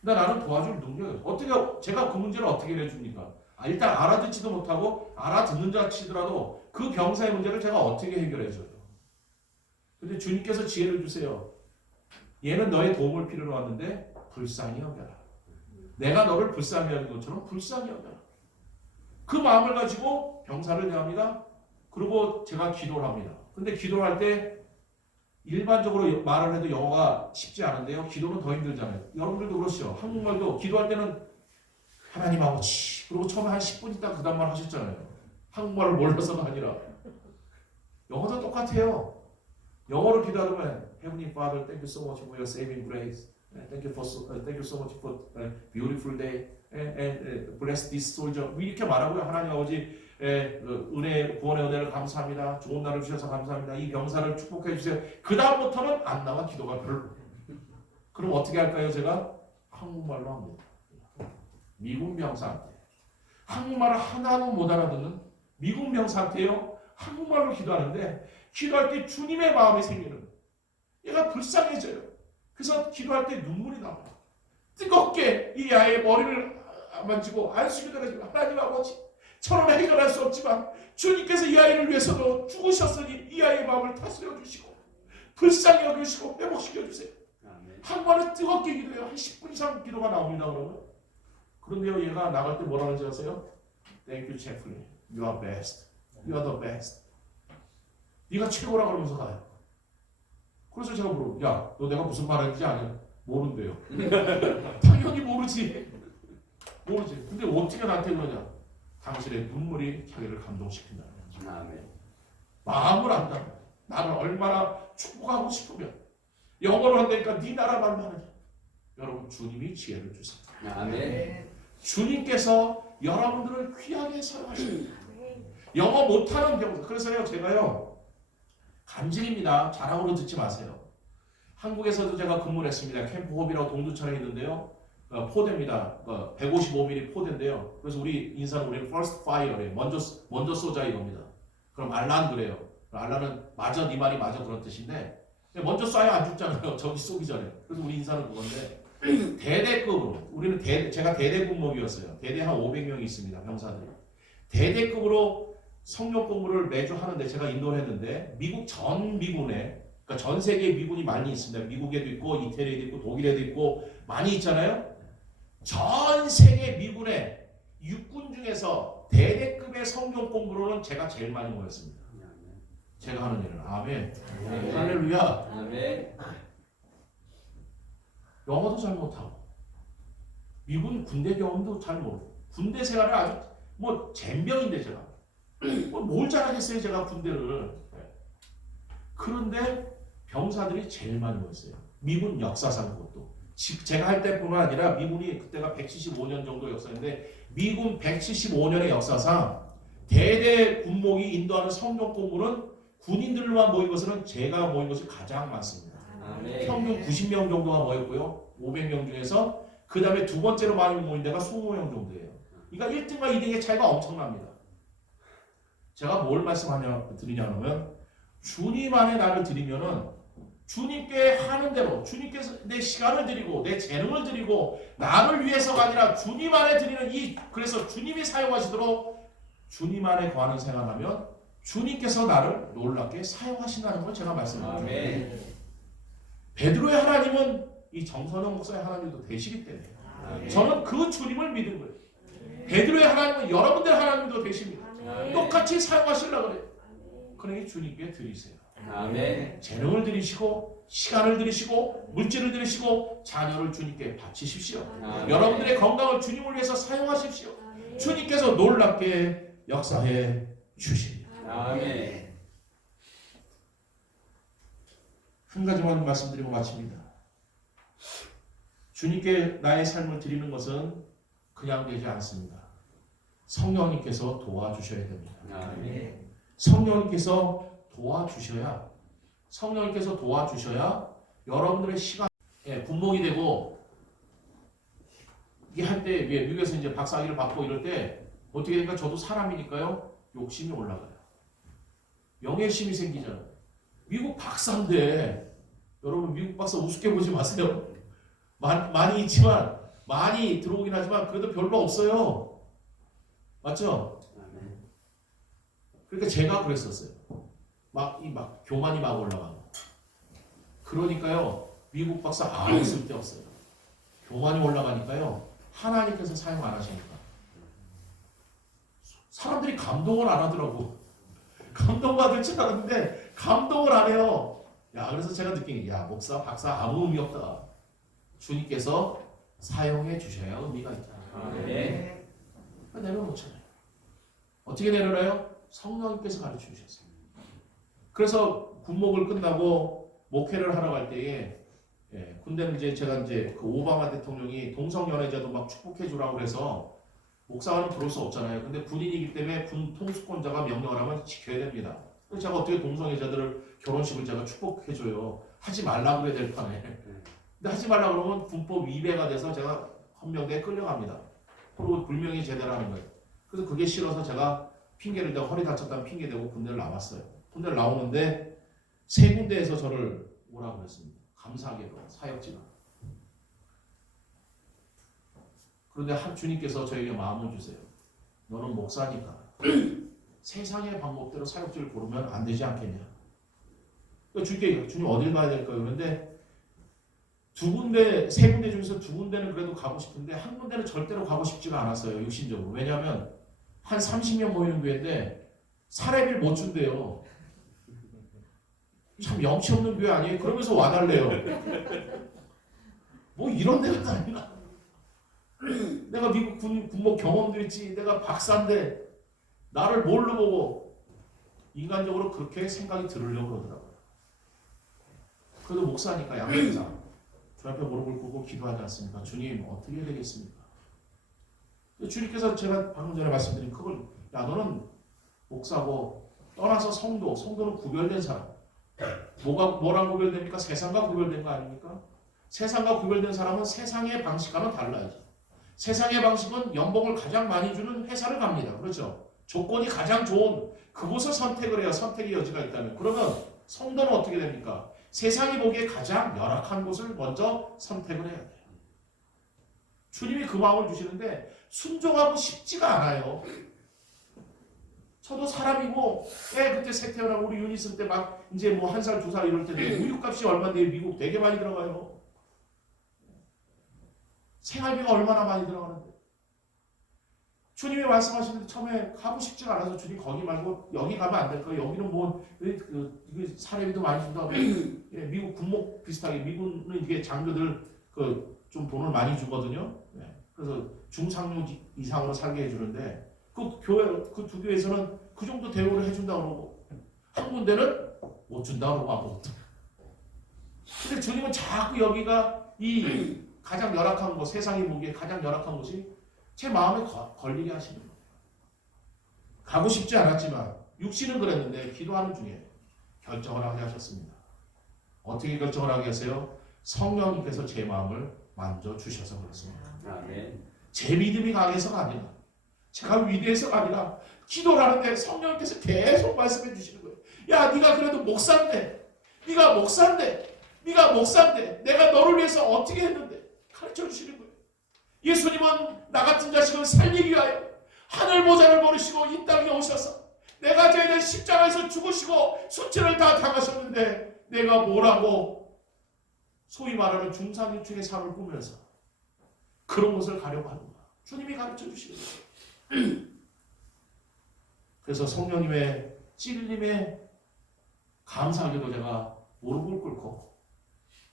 근데 나는 도와줄 능력이 없어요. 어떻게 제가 그 문제를 어떻게 해줍니까? 일단 알아듣지도 못하고 알아듣는 자 치더라도 그 병사의 문제를 제가 어떻게 해결해줘요? 근데 주님께서 지혜를 주세요. 얘는 너의 도움을 필요로 왔는데 불쌍히 여겨라. 내가 너를 불쌍히 여긴 것처럼 불쌍히 여겨라. 그 마음을 가지고 병사를 대합니다. 그리고 제가 기도를 합니다. 근데 기도를 할 때 일반적으로 말을 해도 영어가 쉽지 않은데요. 기도는 더 힘들잖아요. 여러분들도 그렇죠. 한국말도 기도할 때는 하나님 아버지 그리고 처음에 한 10분 있다 그 다음 말 하셨잖아요. 한국말을 몰라서가 아니라 영어도 똑같아요. 영어로 기도하면 Heavenly Father, thank you so much for your saving grace. Thank you so much for a beautiful day. And bless this soldier. 이렇게 말하고요. 하나님 아버지 은혜 구원의 은혜를 감사합니다. 좋은 날을 주셔서 감사합니다. 이 병사를 축복해 주세요. 그 다음부터는 안 나와 기도가 별로. 그럼 어떻게 할까요? 제가 한국말로 합니다. 미군 병사한테 한국말을 하나도 못 알아듣는 미군 병사한테요. 한국말로 기도하는데 기도할 때 주님의 마음이 생기는 얘가 불쌍해져요. 그래서 기도할 때 눈물이 나와요. 뜨겁게 이 아이의 머리를 만지고 안수기도 해가지고 하나님 아버지 저는 해결할 수 없지만 주님께서 이 아이를 위해서도 죽으셨으니 이 아이의 마음을 다스려 주시고 불쌍히 여기시고 회복시켜 주세요. 한번은 뜨겁게 기도해요. 한 10분 이상 기도가 나옵니다. 그런데요 얘가 나갈 때 뭐라 하는지 아세요? Thank you, Chaplain. You are best. You are the best. 네가 최고라 그러면서 가요. 그래서 제가 물어요. 야, 너 내가 무슨 말 했는지 아냐? 모른대요. 당연히 모르지. 근데 어떻게 나한테 그러냐? 당신의 눈물이 자기를 감동시킨다는 거죠. 마음을 안다. 나를 얼마나 축복하고 싶으면 영어로 한다니까 네 나라 말로 하느냐. 여러분 주님이 지혜를 주세요. 주님께서 여러분들을 귀하게 사용하십니다. 영어 못하는 병사. 그래서요 제가요 간증입니다. 자랑으로 듣지 마세요. 한국에서도 제가 근무를 했습니다. 캠프 호흡이라고 동두천에 있는데요. 포대입니다. 155mm 포대인데요. 그래서 우리 인사는 우리는 first fire래요. 먼저 쏘자 이겁니다. 그럼 알란 그래요. 알란은 맞아 네 말이 맞아 그런 뜻인데 먼저 쏴야 안 죽잖아요. 저기 쏘기 전에. 그래서 우리 인사는 그건데 대대급으로 우리는 제가 대대 군목이었어요. 대대 한 500명이 있습니다. 병사들이. 대대급으로 성령 공부를 매주 하는데 제가 인도를 했는데 미국 전 미군에 그러니까 전 세계에 미군이 많이 있습니다. 미국에도 있고 이태리에도 있고 독일에도 있고 많이 있잖아요. 전 세계 미군의 육군 중에서 대대급의 성경 공부로는 제가 제일 많이 모였습니다. 제가 하는 일은 아멘. 할렐루야. 영어도 잘 못하고 미군 군대 경험도 잘 모르고 군대 생활을 아주 뭐 젬병인데 제가 뭘 잘하겠어요 제가 군대를. 그런데 병사들이 제일 많이 모였어요. 미군 역사상 그것도 제가 할 때뿐만 아니라 미군이 그때가 175년 정도 역사인데 미군 175년의 역사상 대대 군목이 인도하는 성경 공부는 군인들만 모인 것은 제가 모인 것이 가장 많습니다. 평균 90명 정도가 모였고요. 500명 중에서 그 다음에 두 번째로 많이 모인 데가 20명 정도예요. 그러니까 1등과 2등의 차이가 엄청납니다. 제가 뭘 드리냐면 주님 안에 나를 드리면은 주님께 하는 대로 주님께서 내 시간을 드리고 내 재능을 드리고 나를 위해서가 아니라 주님 안에 드리는 그래서 주님이 사용하시도록 주님 안에 거하는 생활하면 주님께서 나를 놀랍게 사용하신다는 걸 제가 말씀드립니다. 베드로의 하나님은 이 정선영 목사의 하나님도 되시기 때문에 저는 그 주님을 믿은 거예요. 베드로의 하나님은 여러분들 하나님도 되십니다. 똑같이 사용하시려고 그래요. 그러니 주님께 드리세요. 아멘. 재능을 들이시고 시간을 들이시고 물질을 들이시고 자녀를 주님께 바치십시오. 아멘. 여러분들의 건강을 주님을 위해서 사용하십시오. 주님께서 놀랍게 역사해 주십니다. 아멘. 한 가지만 말씀드리고 마칩니다. 주님께 나의 삶을 드리는 것은 그냥 되지 않습니다. 성령님께서 도와주셔야 됩니다. 아멘. 성령님께서 도와주셔야 여러분들의 시간, 군목이 되고 이게 할 때 미국에서 이제 박사학위를 받고 이럴 때 어떻게 되니까 저도 사람이니까요 욕심이 올라가요. 명예심이 생기잖아요. 미국 박사인데 여러분 미국 박사 우습게 보지 마세요. 많이 있지만 많이 들어오긴 하지만 그래도 별로 없어요. 맞죠? 아멘. 그러니까 제가 그랬었어요. 교만이 막 올라가고. 그러니까요 미국 박사 아무 쓸데없어요. 교만이 올라가니까요 하나님께서 사용 안 하시니까 사람들이 감동을 안 하더라고. 감동받을 줄 알았는데 감동을 안 해요. 그래서 제가 느낀 게 목사 박사 아무 의미 없다. 주님께서 사용해 주셔야 의미가 있다. 아멘. 내려놓잖아요. 어떻게 내려놔요? 성령님께서 가르쳐 주셨어요. 그래서 군목을 끝나고 목회를 하러 갈 때에 군대는 제가 그 오바마 대통령이 동성 연애자도 막 축복해 주라고 그래서 목사는 그럴 수 없잖아요. 근데 군인이기 때문에 군 통수권자가 명령을 하면 지켜야 됩니다. 그래서 제가 어떻게 동성 애자들을 결혼식을 제가 축복해 줘요. 하지 말라 그래야 될 판에. 근데 하지 말라 그러면 군법 위배가 돼서 제가 헌병대에 끌려갑니다. 그리고 불명예 제대를 하는 거예요. 그래서 그게 싫어서 제가 핑계를 대고 허리 다쳤다는 핑계 대고 군대를 나왔어요. 군대를 나오는데 세 군데에서 저를 오라고 그랬습니다. 감사하게도 사역지가. 그런데 주님께서 저에게 마음을 주세요. 너는 목사니까 세상의 방법대로 사역지를 고르면 안 되지 않겠냐. 그러니까 주님 어딜 가야 될까요? 그런데 세 군데 중에서 두 군데는 그래도 가고 싶은데 한 군데는 절대로 가고 싶지가 않았어요. 육신적으로. 왜냐하면 한 30명 모이는 교회인데 사례비를 못 준대요. 참 염치 없는 교회 아니에요? 그러면서 와달래요. 뭐 이런 데가 아니라 내가 미국 군목 경험도 있지. 내가 박사인데 나를 뭘로 보고 인간적으로 그렇게 생각이 들으려고 그러더라고요. 그래도 목사니까 양면사 주 앞에 무릎을 꿇고 기도하지 않습니까? 주님 어떻게 해야 되겠습니까? 주님께서 제가 방금 전에 말씀드린 그걸 너는 목사고 떠나서 성도는 구별된 사람. 뭐랑 구별됩니까? 세상과 구별된 거 아닙니까? 세상과 구별된 사람은 세상의 방식과는 달라야지. 세상의 방식은 연봉을 가장 많이 주는 회사를 갑니다. 그렇죠? 조건이 가장 좋은 그곳을 선택을 해야 선택의 여지가 있다면 그러면 성도는 어떻게 됩니까? 세상이 보기에 가장 열악한 곳을 먼저 선택을 해야 돼요. 주님이 그 마음을 주시는데 순종하고 싶지가 않아요. 저도 사람이고 그때 새 태어나고 우리 유니슨 때 막 이제 뭐 1살 2살 이럴 텐데 우유값이 얼마인데 미국 되게 많이 들어가요. 생활비가 얼마나 많이 들어가는데 주님이 말씀하시는데 처음에 가고 싶지가 않아서 주님 거기 말고 여기 가면 안 될까요? 여기는 뭐 사례비도 많이 준다고 미국 군목 비슷하게 미국은 이게 장교들 좀 돈을 많이 주거든요. 그래서 중상류 이상으로 살게 해주는데 그 두 교회에서는 그 정도 대우를 해준다고 그러고 한 군데는 못 준다고 그러고 아무것도. 근데 주님은 자꾸 여기가 이 가장 열악한 곳, 세상이 보기에 가장 열악한 곳이 제 마음에 걸리게 하시는 거예요. 가고 싶지 않았지만 육신은 그랬는데 기도하는 중에 결정을 하게 하셨습니다. 어떻게 결정을 하게 하세요? 성령님께서 제 마음을 만져주셔서 그렇습니다. 아멘. 제 믿음이 강해서가 아니라 제가 위대해서가 아니라 기도를 하는데 성령님께서 계속 말씀해 주시는 거예요. 야, 네가 그래도 목사인데 네가 목사인데 내가 너를 위해서 어떻게 했는데 가르쳐 주시는 거예요. 예수님은 나 같은 자식을 살리기 위하여 하늘 보좌를 버리시고 이 땅에 오셔서 내가 저희를 십자가에서 죽으시고 수치를 다 당하셨는데 내가 뭐라고 소위 말하는 중산유축의 삶을 꾸면서 그런 것을 가려고 하는 거야. 주님이 가르쳐 주시는 거예요. 그래서 성령님의 찔림에 감사하게도 제가 무릎을 꿇고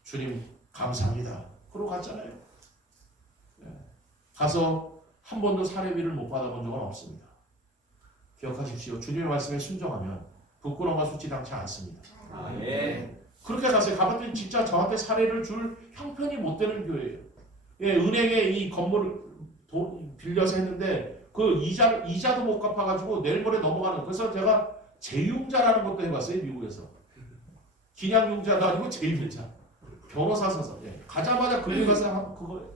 주님 감사합니다. 그러고 갔잖아요. 가서 한 번도 사례비를 못 받아본 적은 없습니다. 기억하십시오. 주님의 말씀에 순종하면 부끄러움과 수치당치 않습니다. 아멘. 그렇게 가서 가봤더니 진짜 저한테 사례를 줄 형편이 못 되는 교회예요. 예, 은행에 이 건물을 빌려서 했는데 그 이자도 못 갚아가지고 내일 모레 넘어가는. 그래서 제가 재융자라는 것도 해봤어요. 미국에서. 기냥융자도 아니고 재융자. 변호사 서서 가자마자 거기 가서 그거.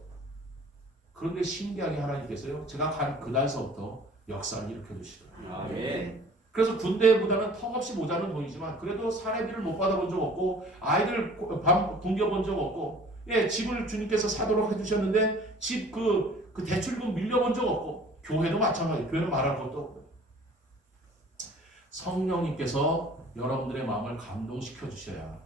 그런데 신기하게 하나님께서요. 제가 간 그날서부터 역사를 일으켜주시더라고요. 아멘. 그래서 군대보다는 턱없이 모자른 돈이지만 그래도 사례비를 못 받아본 적 없고 아이들 밤 굶겨본 적 없고 집을 주님께서 사도록 해주셨는데 집 그 대출금 밀려본 적 없고 교회도 마찬가지예요. 교회는 말할 것도 없고 성령님께서 여러분들의 마음을 감동시켜 주셔야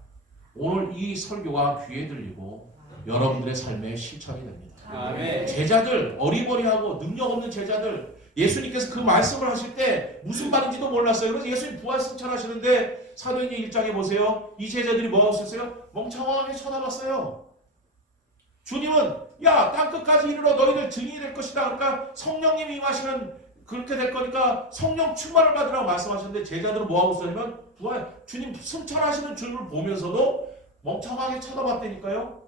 오늘 이 설교가 귀에 들리고 여러분들의 삶에 실천이 됩니다. 아멘. 제자들 어리버리하고 능력 없는 제자들 예수님께서 그 말씀을 하실 때 무슨 말인지도 몰랐어요. 그래서 예수님 부활 승천하시는데 사도행전 1장에 보세요. 이 제자들이 뭐하고 있었어요? 멍청하게 쳐다봤어요. 주님은 야 땅끝까지 이르러 너희들 증인이 될 것이다. 그러니까 성령님이 임하시면 그렇게 될 거니까 성령 충만을 받으라고 말씀하셨는데 제자들은 뭐하고 있었냐면 부활 주님 승천하시는 주님을 보면서도 멍청하게 쳐다봤다니까요.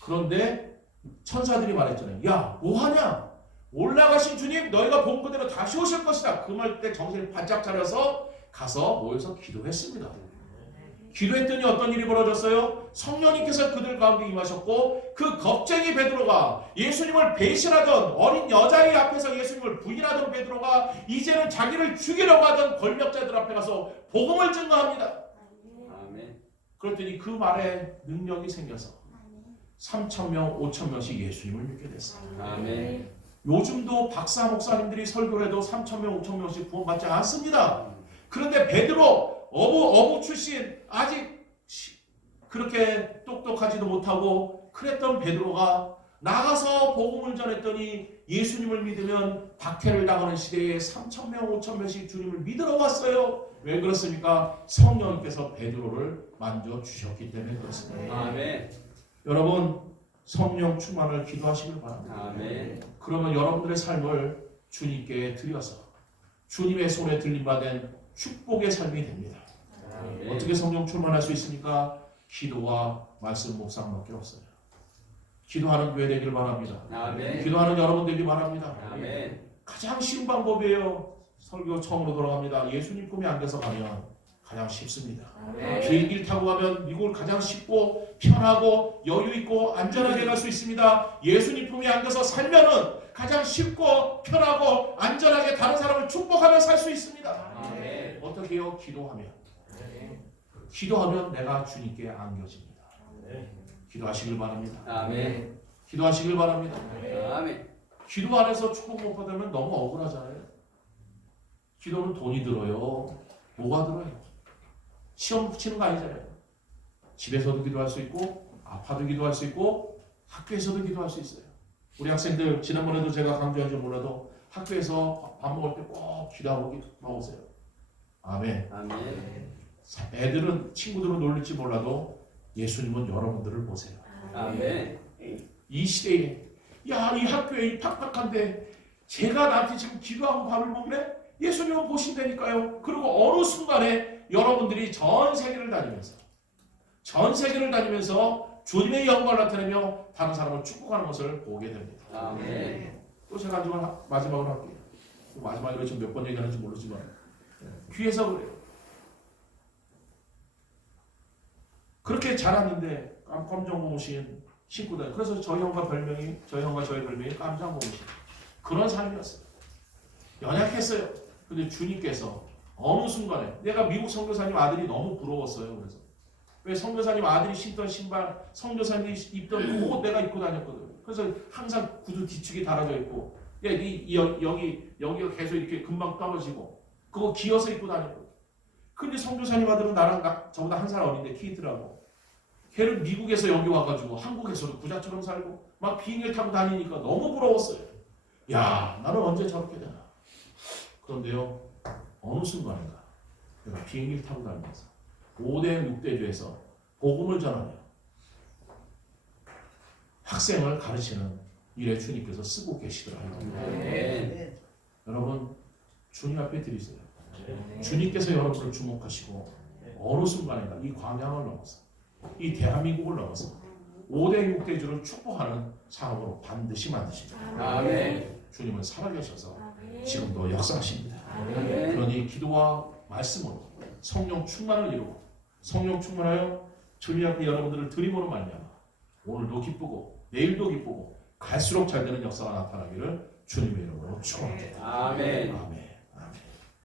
그런데 천사들이 말했잖아요. 야 뭐하냐? 올라가신 주님 너희가 본 그대로 다시 오실 것이다. 그 말 때 정신을 바짝 차려서 가서 모여서 기도했습니다. 기도했더니 어떤 일이 벌어졌어요? 성령님께서 그들 가운데 임하셨고 그 겁쟁이 베드로가 예수님을 배신하던 어린 여자의 앞에서 예수님을 부인하던 베드로가 이제는 자기를 죽이려고 하던 권력자들 앞에 가서 복음을 증거합니다. 아멘. 그랬더니 그 말에 능력이 생겨서 3,000명, 5,000명씩 예수님을 믿게 됐어요. 아멘. 요즘도 박사 목사님들이 설교를 해도 3,000명, 5,000명씩 구원받지 않습니다. 그런데 베드로 어부 출신 아직 그렇게 똑똑하지도 못하고 그랬던 베드로가 나가서 복음을 전했더니 예수님을 믿으면 박해를 당하는 시대에 3,000명, 5,000명씩 주님을 믿으러 왔어요. 왜 그렇습니까? 성령님께서 베드로를 만져주셨기 때문에 그렇습니다. 아멘. 여러분 성령 충만을 기도하시길 바랍니다. 아멘. 그러면 여러분들의 삶을 주님께 드려서 주님의 손에 들림받은 축복의 삶이 됩니다. 아멘. 어떻게 성령 충만할 수 있습니까? 기도와 말씀 묵상밖에 없어요. 기도하는 교회 되길 바랍니다. 아멘. 기도하는 여러분 되길 바랍니다. 아멘. 가장 쉬운 방법이에요. 설교 처음으로 돌아갑니다. 예수님 품에 안겨서 가면 가장 쉽습니다. 비행기를 타고 가면 미국을 가장 쉽고 편하고 여유 있고 안전하게 갈 수 있습니다. 예수님 품에 안겨서 살면은 가장 쉽고 편하고 안전하게 다른 사람을 축복하며 살 수 있습니다. 아멘. 어떻게요? 기도하면. 기도하면 내가 주님께 안겨집니다. 기도하시길 바랍니다. 아멘. 기도하시길 바랍니다. 아멘. 기도 안에서 축복 못 받으면 너무 억울하잖아요. 기도는 돈이 들어요. 뭐가 들어요? 시험 붙이는 거 아니잖아요. 집에서도 기도할 수 있고 아파도 기도할 수 있고 학교에서도 기도할 수 있어요. 우리 학생들 지난번에도 제가 강조한지 몰라도 학교에서 밥 먹을 때 꼭 기도하고 나오세요. 아멘. 아멘. 애들은 친구들은 놀릴지 몰라도 예수님은 여러분들을 보세요. 아멘. 이 시대에 야 이 학교에 이 팍팍한데 제가 나한테 지금 기도하고 밥을 먹네? 예수님은 보신다니까요. 그리고 어느 순간에 여러분들이 전 세계를 다니면서 주님의 영광을 나타내며 다른 사람을 축복하는 것을 보게 됩니다. 아멘. 또 제가 마지막으로 할게요. 마지막으로 지금 몇 번 얘기하는지 모르지만 귀에서 그래요. 그렇게 자랐는데 깜짝고무신 친구들. 그래서 저희 형과 저희 별명이 깜짝고무신. 그런 삶이었어요. 연약했어요. 근데 주님께서 어느 순간에 내가 미국 선교사님 아들이 너무 부러웠어요. 그래서 왜 선교사님 아들이 신던 신발, 선교사님이 입던 옷 내가 입고 다녔거든. 그래서 항상 구두 뒤축이 달아져 있고, 여기가 계속 이렇게 금방 떨어지고, 그거 기어서 입고 다녔거든. 근데 선교사님 아들은 저보다 한 살 어린데 키트라고. 걔는 미국에서 여기 와가지고 한국에서도 부자처럼 살고 막 비행기를 타고 다니니까 너무 부러웠어요. 야, 나는 언제 저렇게 되나. 그런데요, 어느 순간인가 내가 비행기를 타고 다니면서 5대 6대교에서 복음을 전하며 학생을 가르치는 일에 주님께서 쓰고 계시더라고요. 아멘. 여러분 주님 앞에 드리세요. 주님께서 여러분을 주목하시고 어느 순간인가 이 광양을 넘어서 이 대한민국을 넘어서 5대 6대주를 축복하는 사업으로 반드시 만드십니다. 아멘. 주님은 살아계셔서 지금도 역사하십니다. 아멘. 그러니 기도와 말씀으로 성령 충만을 이루고 성령 충만하여 주님 앞에 여러분들을 드림으로 말미암아 오늘도 기쁘고 내일도 기쁘고 갈수록 잘 되는 역사가 나타나기를 주님의 이름으로 축원합니다. 아멘. 아멘.